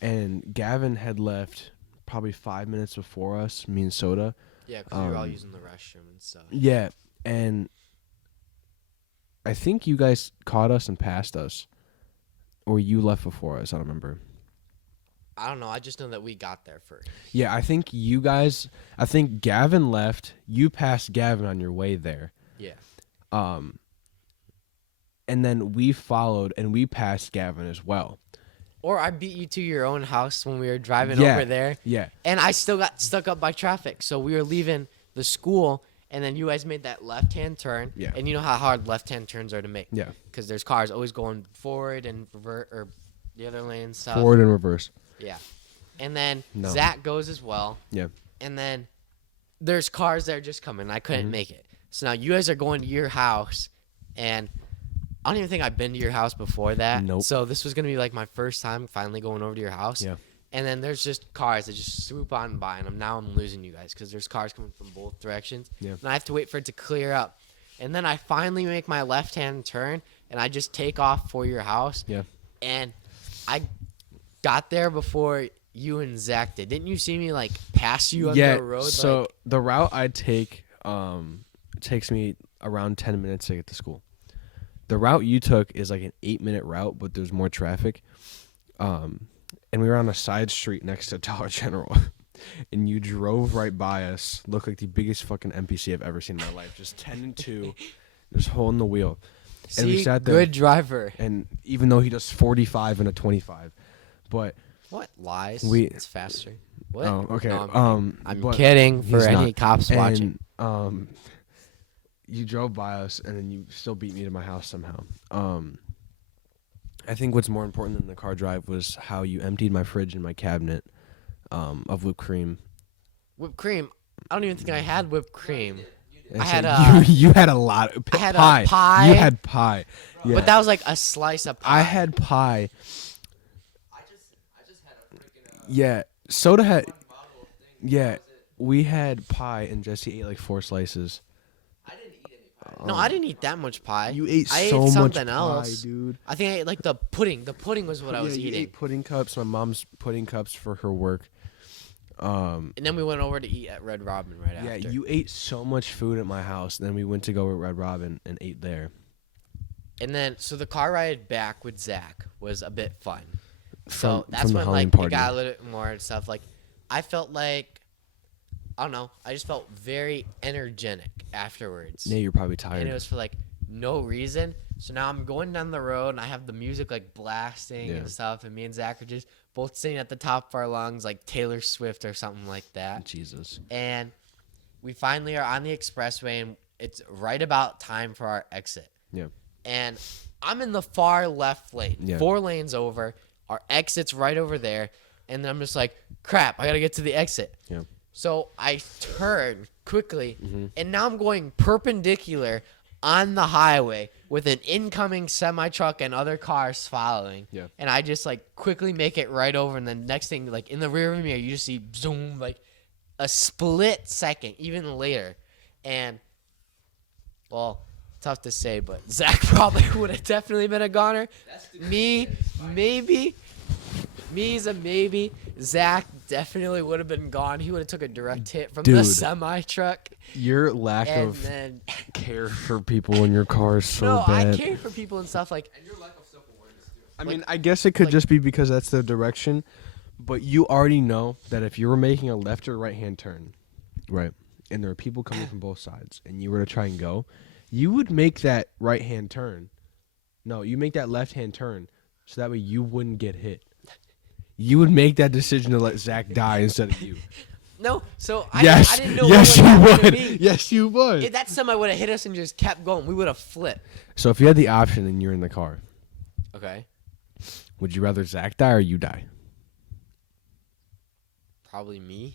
And Gavin had left probably 5 minutes before us, me and Soda. Yeah, because we were all using the restroom and stuff. Yeah, and I think you guys caught us and passed us. Or you left before us, I don't remember. I don't know. I just know that we got there first. Yeah, I think Gavin left. You passed Gavin on your way there. Yeah. And then we followed, and we passed Gavin as well. Or I beat you to your own house when we were driving Yeah. over there. Yeah. And I still got stuck up by traffic. So we were leaving the school, and then you guys made that left-hand turn. Yeah. And you know how hard left-hand turns are to make. Yeah. Because there's cars always going forward and revert, or the other lane stuff. Forward and reverse. Yeah. And then No. Zach goes as well. Yeah. And then there's cars that are just coming. I couldn't Mm-hmm. make it. So now you guys are going to your house, and I don't even think I've been to your house before that. Nope. So this was going to be like my first time finally going over to your house. Yeah. And then there's just cars that just swoop on by, and now I'm losing you guys because there's cars coming from both directions. Yeah. And I have to wait for it to clear up. And then I finally make my left-hand turn, and I just take off for your house. Yeah. And I got there before you and Zach did. Didn't you see me like pass you on the road? So like, the route I take takes me around 10 minutes to get to school. The route you took is like an 8-minute route, but there's more traffic. And we were on a side street next to Dollar General. And you drove right by us. Looked like the biggest fucking NPC I've ever seen in my life. Just 10 and 2. Just holding the wheel. And we see, sat there. good driver. And even though he does 45 and a 25. But What? Lies? We- It's faster. What? oh, okay. No, I'm but kidding for he's any not. cops watching. And you drove by us, and then you still beat me to my house somehow. I think what's more important than the car drive was how you emptied my fridge and my cabinet of whipped cream. Whipped cream? I don't even think I had whipped cream. And I so had you had a lot of I had a pie. pie. You had pie. Yeah. But that was like a slice of pie. I had pie. I just had a freaking Yeah. Soda had. one bottle of thing. Yeah. That was it. We had pie, and Jesse ate like 4 slices. I didn't eat any pie. No, I didn't eat that much pie. You ate I so ate much something pie, else. dude. I think I ate like the pudding. The pudding was what I was you eating. ate pudding cups. My mom's pudding cups for her work. And then we went over to eat at Red Robin right Yeah, after. you ate so much food at my house. Then we went to go at Red Robin and ate there. And then, so the car ride back with Zach was a bit fun. From- So that's from the when Halloween like party. it got a little bit more and stuff. Like I felt like, I don't know, I just felt very energetic afterwards. Yeah, you're probably tired. And it was for like no reason. So now I'm going down the road and I have the music like blasting Yeah. and stuff, and me and Zach are just both singing at the top of our lungs like Taylor Swift or something like that. Jesus. And we finally are on the expressway, and it's right about time for our exit. Yeah. And I'm in the far left lane, Yeah. 4 lanes over. Our exit's right over there. And then I'm just like, crap, I got to get to the exit. Yeah. So I turn quickly, Mm-hmm. and now I'm going perpendicular on the highway with an incoming semi-truck and other cars following. Yeah. And I just like quickly make it right over, and then next thing, like in the rear mirror, you just see zoom, like a split second, even later. And, well, tough to say, but Zach probably would have definitely been a goner. Me, maybe. Me's a maybe. Zach definitely would have been gone. He would have took a direct hit from the Dude. semi truck. Your lack And of then care for people in your car is so no, bad. I care for people and stuff like. And your lack of self-awareness, too. I mean, I guess it could like- just be because that's the direction, but you already know that if you were making a left or right hand turn, right, and there are people coming from both sides, and you were to try and go, you would make that right hand turn. No, you make that left hand turn, so that way you wouldn't get hit. You would make that decision to let Zach die instead of you. No, so I Yes, didn't know yes, what you would happen to would. me. Yes, you would. If that semi would have hit us and just kept going, we would have flipped. So if you had the option and you're in the car, Okay. would you rather Zach die or you die? Probably me.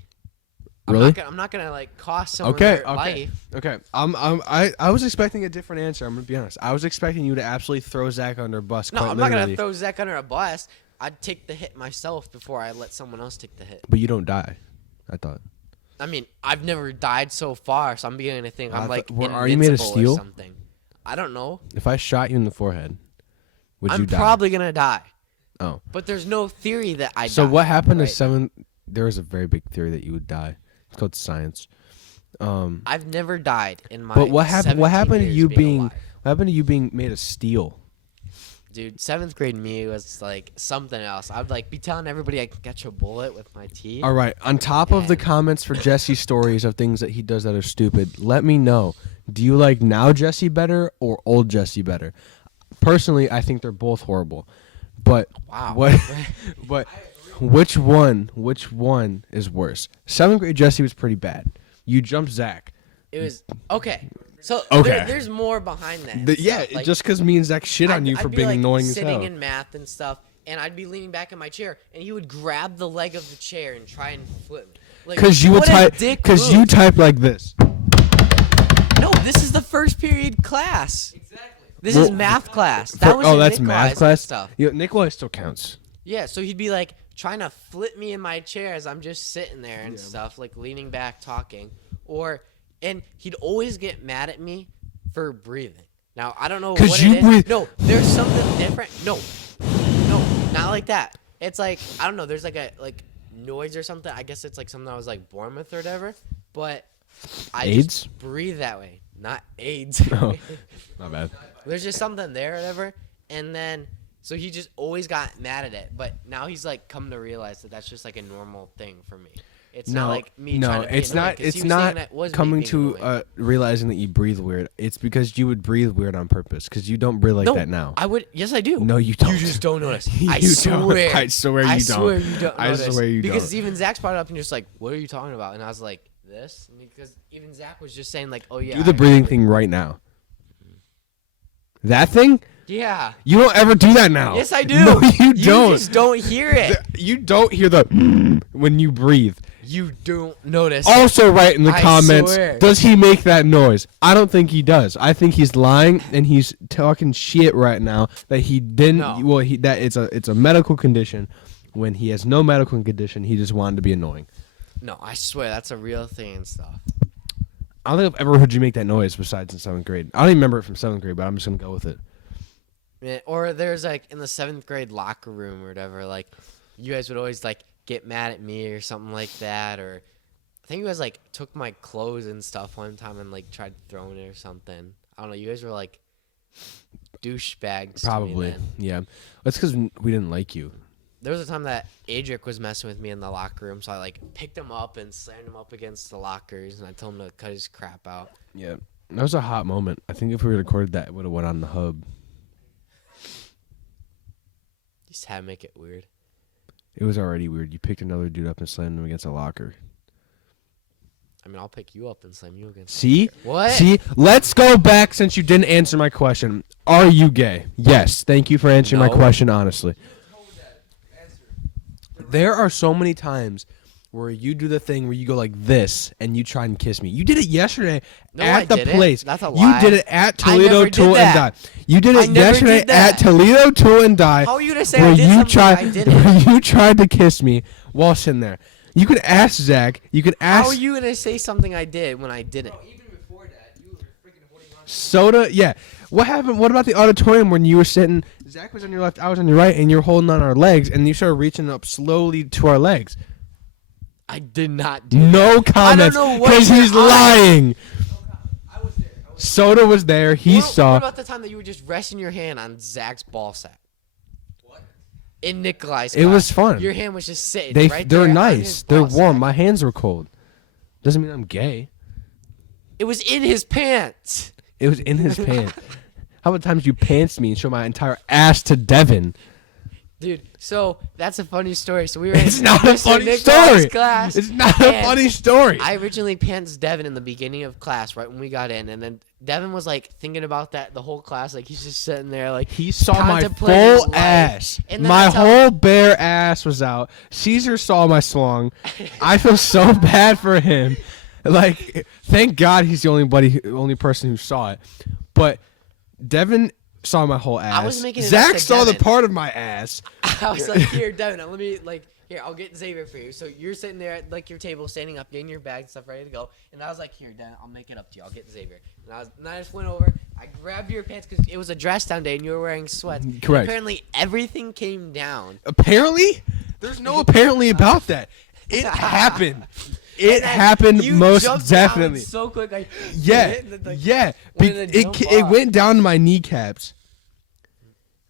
Really? I'm not gonna like cost someone Okay, their okay. life. Okay, I was expecting a different answer. I'm gonna be honest. I was expecting you to absolutely throw Zach under a bus. No, quite I'm not gonna literally. throw Zach under a bus. I'd take the hit myself before I let someone else take the hit. But you don't die. I thought. I mean, I've never died so far, so I'm beginning to think I I'm thought- like are you made of invincible steel? or something. I don't know. If I shot you in the forehead, would I'm you die? probably gonna die. Oh. But there's no theory that I So die what happened right to there is a very big theory that you would die. It's called science. I've never died in my. But what happened? What 17 happened to years you being being? alive. What happened to you being made of steel? Dude, 7th grade me was like something else. I'd like be telling everybody I could catch a bullet with my teeth. All right. On top of the And- comments for Jesse's stories of things that he does that are stupid, let me know. Do you like now Jesse better or old Jesse better? Personally, I think they're both horrible. But Wow. what? But which one is worse? 7th grade Jesse was pretty bad. You jumped Zach. It was okay. So Okay. there's more behind that. Yeah, stuff. Like, just because me and Zach shit on you I'd for be, being like, annoying as sitting hell. in math and stuff, and I'd be leaning back in my chair, and he would grab the leg of the chair and try and flip me. Like, Because you would what a type. dick Because you move. type like this. No, this is the first period class. Exactly. This Well, is math class. That was in that's Nikolai's math and class. stuff. Yeah, Nikolai still counts. Yeah, so he'd be like trying to flip me in my chair as I'm just sitting there and stuff, like leaning back talking. And he'd always get mad at me for breathing. Now, I don't know 'Cause what you it is. breathe- No, there's something different. No, not like that. It's like, I don't know, there's like a noise or something. I guess it's like something I was like born with or whatever. But I AIDS? just breathe that way. Not AIDS. Oh, not bad. There's just something there or whatever. And then, so he just always got mad at it. But now he's like come to realize that that's just like a normal thing for me. It's not like me trying to be it's annoying, not. 'cause It's he was not saying that was me coming being to annoying. realizing that you breathe weird. It's because you would breathe weird on purpose. Because you don't breathe like No, that now. I would. Yes, I do. No, you don't. You just don't notice. You I don't. swear. I swear you I don't. swear you don't. I notice. swear you don't. Because even Zach brought it up and just like, what are you talking about? And I was like, this. And because even Zach was just saying like, oh yeah. Do the breathing thing right now. That thing? Yeah. You don't ever do that now. Yes, I do. No, you don't. You just don't hear it. You don't hear the when you breathe. You don't notice. Also, write in the I comments, swear. does he make that noise? I don't think he does. I think he's lying and he's talking shit right now that he didn't. No. Well, that it's a medical condition. When he has no medical condition, he just wanted to be annoying. No, I swear that's a real thing and stuff. I don't think I've ever heard you make that noise besides in 7th grade. I don't even remember it from 7th grade, but I'm just gonna go with it. Yeah, or there's like in the 7th grade locker room or whatever, like you guys would always like get mad at me or something like that, or I think you guys like took my clothes and stuff one time and like tried throwing it or something. I don't know. You guys were like douchebags. Probably, To me then. yeah. That's because we didn't like you. There was a time that Adric was messing with me in the locker room, so I like picked him up and slammed him up against the lockers, and I told him to cut his crap out. Yeah, that was a hot moment. I think if we recorded that, it would have went on the hub. Just had to make it weird. It was already weird. You picked another dude up and slammed him against a locker. I mean, I'll pick you up and slam you against. See? What? See? Let's go back since you didn't answer my question. Are you gay? Yes. Thank you for answering my No. question honestly. Told that answer. There are so many times where you do the thing where you go like this and you try and kiss me. You did it yesterday No, at I the didn't. place. That's a You lie. did it at I Toledo never did Tool and that. Die. You did I it never yesterday did that. at Toledo Tool and Die. How are you gonna say where I did you something tried, I didn't? where you tried to kiss me while sitting there. You could ask Zach. You could ask How are you gonna say something I did when I didn't? Bro, even before that, you were freaking holding on. Soda. Yeah. What happened? What about the auditorium when you were sitting? Zach was on your left, I was on your right, and you're holding on our legs, and you started reaching up slowly to our legs. I did not do No comments, know what because you're he's on. lying. I was there. Soda was there. He what, saw. What about the time that you were just resting your hand on Zach's ball sack What? in Nikolai's It class? was fun. Your hand was just sitting right They're there on nice. his They're ball warm. sack. My hands were cold. Doesn't mean I'm gay. It was in his pants. It was in his pants. How about times you pants me and show my entire ass to Devin? Dude, so that's a funny story. So we were It's in not a Mr. funny Nikolai's story. class. It's not a and funny story. I originally pantsed Devin in the beginning of class, right when we got in, and then Devin was like thinking about that the whole class, like he's just sitting there, like He saw my contemplating his full life. ass. And then My I tell- whole bare ass was out. Caesar saw my slong. I feel so bad for him. Like, thank God he's the only person who saw it. But Devin saw my whole ass. was making it up Zach to saw the Devin. part of my ass. I was like, here, Devin, let me here, I'll get Xavier for you. So you're sitting there at like your table, standing up, getting your bag and stuff ready to go. And I was like, here, Devin, I'll make it up to you. I'll get Xavier. And I just went over. I grabbed your pants because it was a dress down day and you were wearing sweats. And Correct. apparently everything came down. Apparently? There's no apparently about that. It happened. It happened You most jumped down definitely. so quick, like Yeah, yeah. It went down to my kneecaps.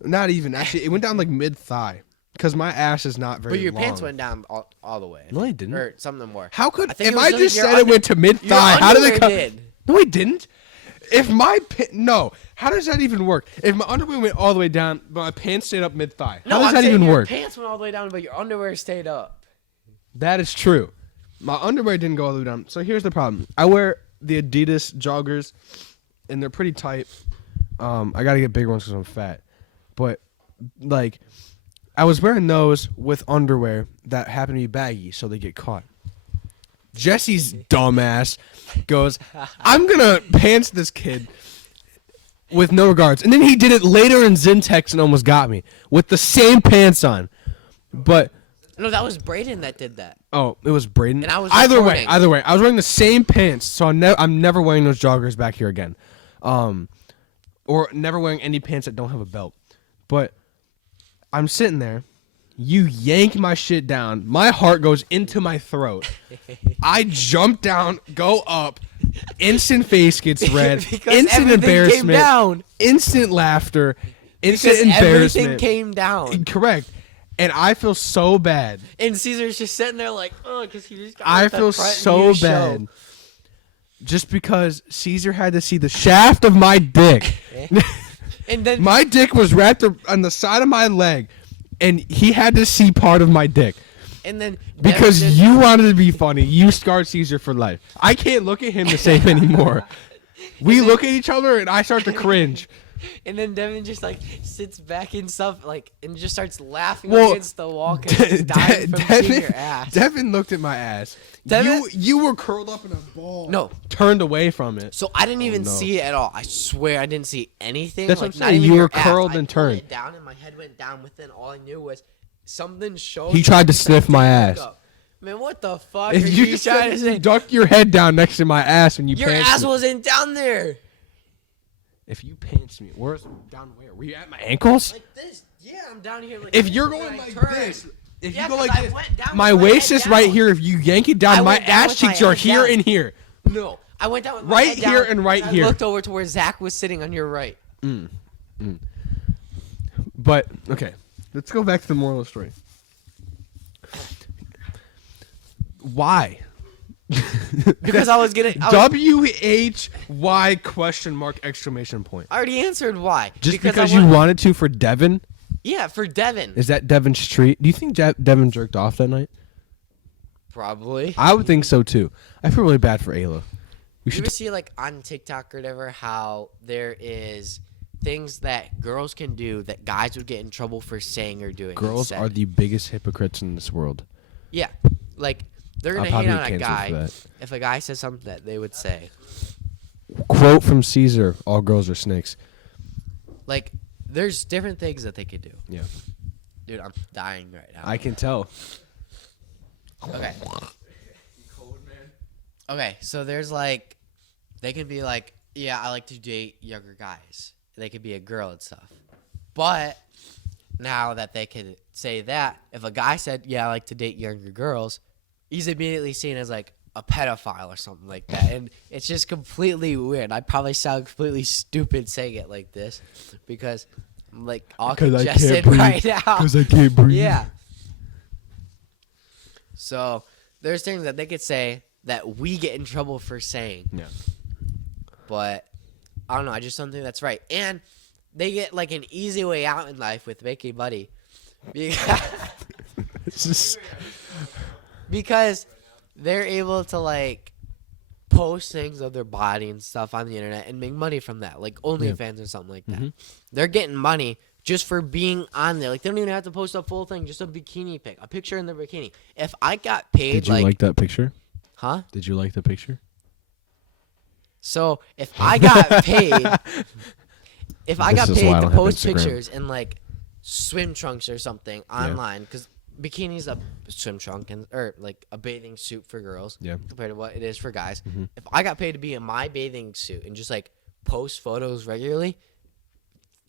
Not even actually. It went down like mid thigh because my ass is not very. But your long. pants went down all the way. No, they didn't. Or something more. How could think if it was I just just your said it went to mid thigh? How did it come? Did. No, it didn't. If my no, how does that even work? If my underwear went all the way down, but my pants stayed up mid thigh, how No, does I'm that saying even your work? pants went all the way down, but your underwear stayed up. That is true. My underwear didn't go all the way down. So here's the problem. I wear the Adidas joggers, and they're pretty tight. I gotta get bigger ones because I'm fat. But like, I was wearing those with underwear that happen to be baggy, so they get caught. Jesse's dumbass goes, I'm gonna pants this kid with no regards. And then he did it later in Zintex and almost got me with the same pants on. But No, that was Brayden that did that. oh, it was Braden. And I was either recording. way, I was wearing the same pants, so I'm never wearing those joggers back here again, or never wearing any pants that don't have a belt. But I'm sitting there, you yank my shit down, my heart goes into my throat. I jump down, go up, instant face gets red, Because instant everything came embarrassment, down. instant laughter, instant Because embarrassment. everything came down. Correct. And I feel so bad. And Caesar's just sitting there like, oh, because he just got I like, the feel front so view show. bad. Just because Caesar had to see the shaft of my dick. And then My dick was wrapped on the side of my leg, and he had to see part of my dick. and then Because Devin just- you wanted to be funny. You scarred Caesar for life. I can't look at him the same anymore. We look at each other, and I start to cringe. And then Devin just like sits back and stuff like and just starts laughing Well, against the wall because he's dying from seeing your ass. Devin looked at my ass. Devin- You were curled up in a ball. No. Turned away from it. So I didn't even no. see it at all. I swear I didn't see anything. That's like, what I'm not saying. even You your were ass. curled I and pulled turned. it down and my head went down within. All I knew was something showed. He tried to He sniff my ass. look up. Man, what the fuck? If are you you just trying to said you say? duck your head down next to my ass when you Your pants ass me. wasn't down there. If you pants me, where's down where? Were you at my ankles? Like this. Yeah, I'm down here. Like If this, you're and going then I like turned. this, if Yeah, you go 'cause like I this, went down my with my waist head is right down. here. If you yank it down, I my went down ass with my cheeks are head here down. and here. No, I went down with my Right head here down, and right I here. looked over to where Zach was sitting on your right. But okay, let's go back to the moral of the story. Why? Because I was gonna. WHY question mark exclamation point. I already answered why. Just I because you wanted to for Devin? Yeah, for Devin. Is that Devin Street? Do you think Devin jerked off that night? Probably. I would think so too. I feel really bad for Ayla. We You should. ever see like on TikTok or whatever how there is things that girls can do that guys would get in trouble for saying or doing? Girls instead? are the biggest hypocrites in this world. Yeah, like they're I'll gonna hate probably on get a canceled for guy that. if a guy says something that they would say. Quote from Caesar: "All girls are snakes." Like there's different things that they could do. Yeah, Dude, I'm dying right now. I can tell. Okay. Okay, so there's like, they could be like, yeah, I like to date younger guys. They could be a girl and stuff. But now that they can say that, if a guy said, yeah, I like to date younger girls, he's immediately seen as like a pedophile or something like that. And it's just completely weird. I probably sound completely stupid saying it like this because I'm like all 'Cause I can't congested breathe. right now. Because I can't breathe. Yeah. So there's things that they could say that we get in trouble for saying. Yeah. But I don't know. I just don't think that's right. And they get like an easy way out in life with making money. Because, It's just, because they're able to like post things of their body and stuff on the internet and make money from that. Like OnlyFans or something like that. They're getting money just for being on there. Like they don't even have to post a full thing, just a bikini pic, a picture in the bikini. If I got paid did you like that picture? huh? Did you like the picture? So if I got paid, if I This got is why I paid to don't have post Instagram. pictures in like swim trunks or something online, because bikini's a swim trunk and or like a bathing suit for girls, Yeah. compared to what it is for guys. Mm-hmm. If I got paid to be in my bathing suit and just like post photos regularly,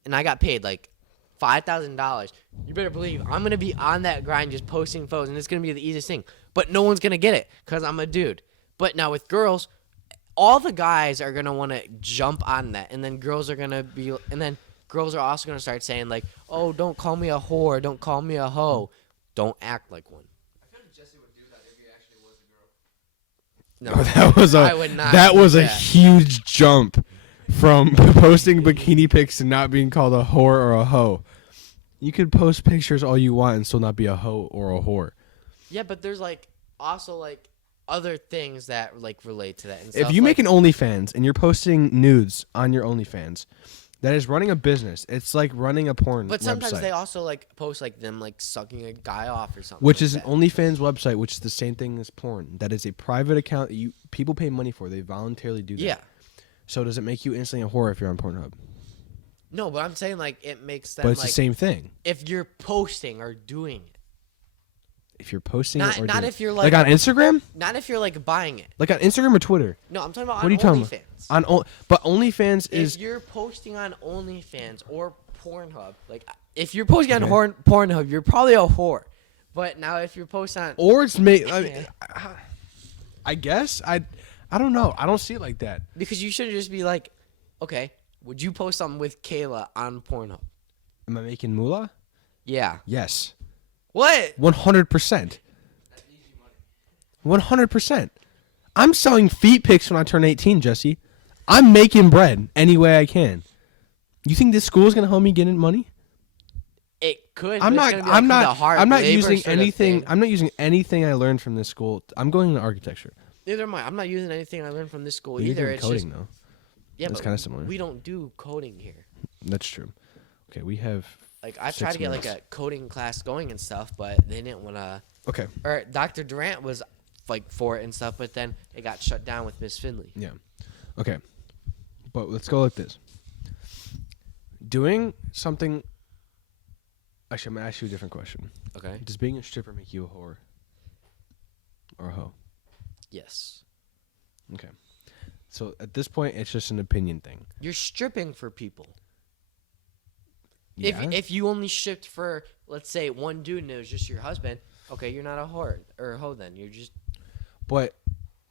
and I got paid like $5,000, you better believe I'm gonna be on that grind, just posting photos, and it's gonna be the easiest thing. But no one's gonna get it because I'm a dude. But now with girls, all the guys are gonna want to jump on that, and then girls are gonna be, and then girls are also gonna start saying like, "Oh, don't call me a whore, don't call me a hoe, don't act like one." I feel like Jesse would do that if he actually was a girl. No, That I would not. that do was a that. huge jump from posting bikini pics and not being called a whore or a hoe. You could post pictures all you want and still not be a hoe or a whore. Yeah, but there's like also like other things that like relate to that. And If stuff, you like, make an OnlyFans and you're posting nudes on your OnlyFans, that is running a business. It's like running a porn but sometimes website. they also like post like them like sucking a guy off or something. Which like is an that. OnlyFans website, which is the same thing as porn. That is a private account that people pay money for. They voluntarily do that. Yeah. So does it make you instantly a whore if you're on Pornhub? No, but I'm saying like it makes them But it's like the same thing. if you're posting or doing it. If you're posting Not it or not doing if you're like on Instagram? not if you're like buying it. Like on Instagram or Twitter? No, I'm talking about What on are you talking about? OnlyFans. But OnlyFans is If you're posting on OnlyFans or Pornhub, like if you're posting on Okay. Pornhub, you're probably a whore. But now if you're posting on or it's I guess I don't know. I don't see it like that. because you should just be like, okay, would you post something with Kayla on Pornhub? Am I making moolah? Yeah. Yes. What? 100%. 100%. I'm selling feet pics when I turn 18, Jesse. I'm making bread any way I can. You think this school is gonna help me get in money? It could. I'm but not. it's gonna be, like, I'm the not. hard I'm not labor using sort of anything. thing. I'm not using anything I learned from this school. I'm going into architecture. Neither am I. I'm not using anything I learned from this school You're either. doing It's coding just though. yeah, That's but kinda similar. We don't do coding here. That's true. Okay, we have. Like I 6 tried to get like minutes. a coding class going and stuff, but they didn't want to. Okay. Or Dr. Durant was like for it and stuff, but then it got shut down with Miss Finley. Yeah. Okay. But let's go like this. Doing something. Actually, I'm gonna ask you a different question. Okay. Does being a stripper make you a whore or a hoe? Yes. Okay. So at this point, it's just an opinion thing. You're stripping for people. Yeah. If you only stripped for, let's say, one dude and it was just your husband, okay, you're not a whore or a hoe then. You're just. But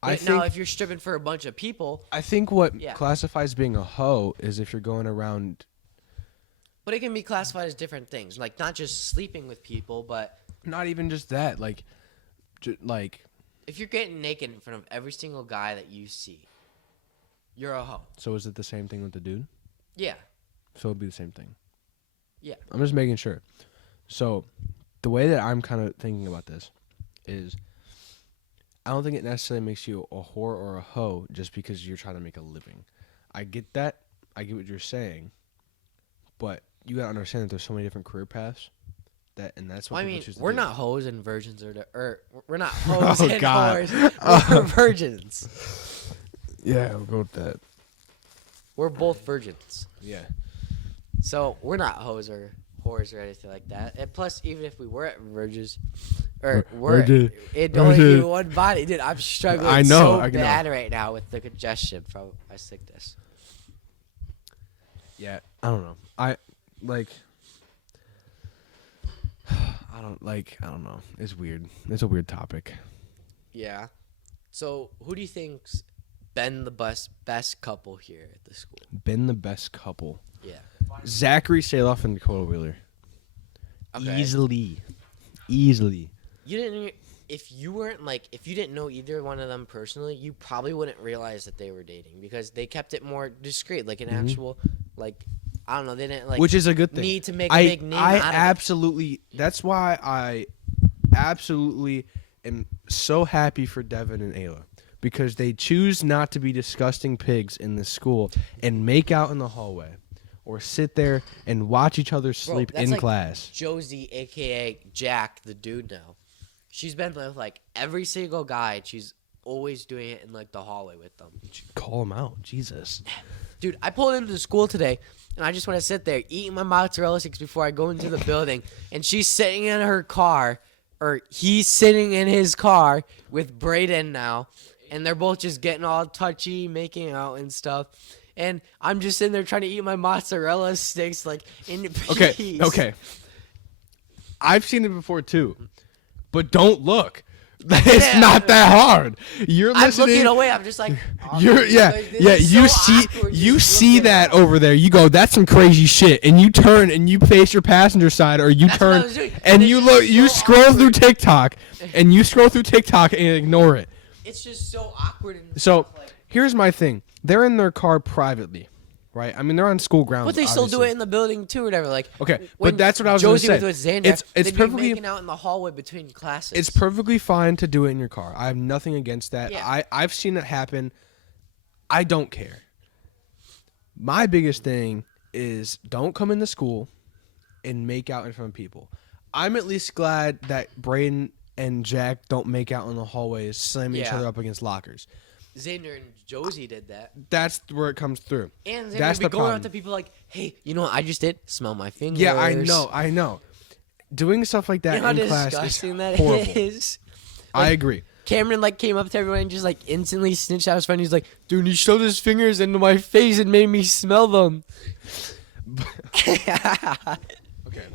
I But now, think if you're stripping for a bunch of people, what Yeah. classifies being a hoe is if you're going around. but it can be classified as different things, like not just sleeping with people, but Not even just that, like, like. if you're getting naked in front of every single guy that you see, you're a hoe. So is it the same thing with the dude? Yeah. So it'd be the same thing. Yeah. I'm just making sure. So, the way that I'm kind of thinking about this is, I don't think it necessarily makes you a whore or a hoe just because you're trying to make a living. I get that. I get what you're saying. But you gotta understand that there's so many different career paths. And that's what Well, I people mean, choose to we're do. not hoes and virgins, or we're not hoes and God. whores. We're virgins. Yeah, I'll go with that. We're both virgins. Yeah. So we're not hoes or whores or anything like that. And plus, even if we were virgins, or we're Virgin. it'd only be Virgin. one body, dude. I'm struggling I know, so I know. bad right now with the congestion from my sickness. Yeah. I don't know. I don't know. It's weird. It's a weird topic. Yeah. So who do you think's been the best couple here at the school? Been the best couple. Yeah. Zachary Saloff and Dakota Wheeler. Okay. Easily. You didn't. If you didn't know either one of them personally, you probably wouldn't realize that they were dating because they kept it more discreet, like an actual, like, I don't know, they didn't like. Which is a good thing. Need to make a big name out of it. absolutely. That's why I absolutely am so happy for Devin and Ayla because they choose not to be disgusting pigs in the school and make out in the hallway or sit there and watch each other sleep that's in like class. Josie, aka Jack, the dude now. She's been with like every single guy. And she's always doing it in like the hallway with them. Call him out, Jesus. Dude, I pulled into the school today, and I just want to sit there eating my mozzarella sticks before I go into the building. And she's sitting in her car, or he's sitting in his car with Brayden now, and they're both just getting all touchy, making out and stuff. and I'm just sitting there trying to eat my mozzarella sticks like in Okay, peace. okay. I've seen it before too, but don't look. It's Yeah. not that hard. You're I'm listening. looking away. I'm just like, oh, You're dude, yeah like, this yeah. is You so see awkward you just see looking that up. over there. You go, that's some crazy shit, and you turn and you face your passenger side, or you That's what I turn was doing, and and you it's look. just You so scroll through awkward. TikTok, and you scroll through TikTok and ignore it. It's just so awkward. And So stuff, like, here's my thing. They're in their car privately, right? I mean, they're on school grounds. but they still do obviously. it in the building too, or whatever. Like, Okay, but when that's what I was gonna Josie say. was with Xander, It's they'd be perfectly- making out in the hallway between classes. It's perfectly fine to do it in your car. I have nothing against that. Yeah. I've seen it happen. I don't care. My biggest thing is don't come into school and make out in front of people. I'm at least glad that Braden and Jack don't make out in the hallways, slamming each Yeah. other up against lockers. Xander and Josie did that. That's where it comes through. And That's Xander be the going out problem. to people like, hey, you know what I just did? Smell my fingers. Yeah, I know. Doing stuff like that You know how in class disgusting is that horrible. is? I agree. Cameron like came up to everyone and just like instantly snitched out his friend. He's like, dude, he shoved his fingers into my face and made me smell them. Okay.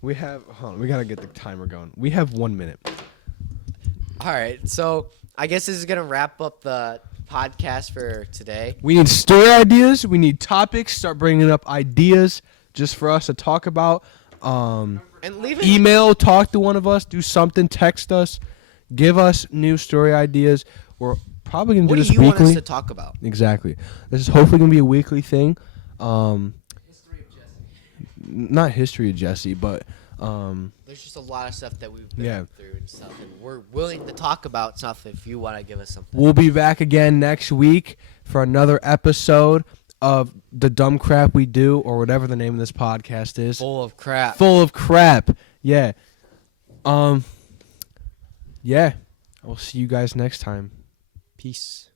We have. Hold on, we gotta get the timer going. We have 1 minute. All right, so I guess this is gonna wrap up the podcast for today. We need story ideas. We need topics. Start bringing up ideas just for us to talk about. And leave it. Email, talk to one of us, do something, text us, give us new story ideas. We're probably gonna What do do this you want weekly. us to talk about? Exactly. This is hopefully gonna be a weekly thing. History of Jesse. Not history of Jesse, but There's just a lot of stuff that we've been Yeah. through and stuff, and we're willing to talk about stuff if you want to give us something. we'll be back again next week for another episode of the dumb crap we do, or whatever the name of this podcast is. Full of crap. Full of crap. Yeah. Yeah. I'll see you guys next time. Peace.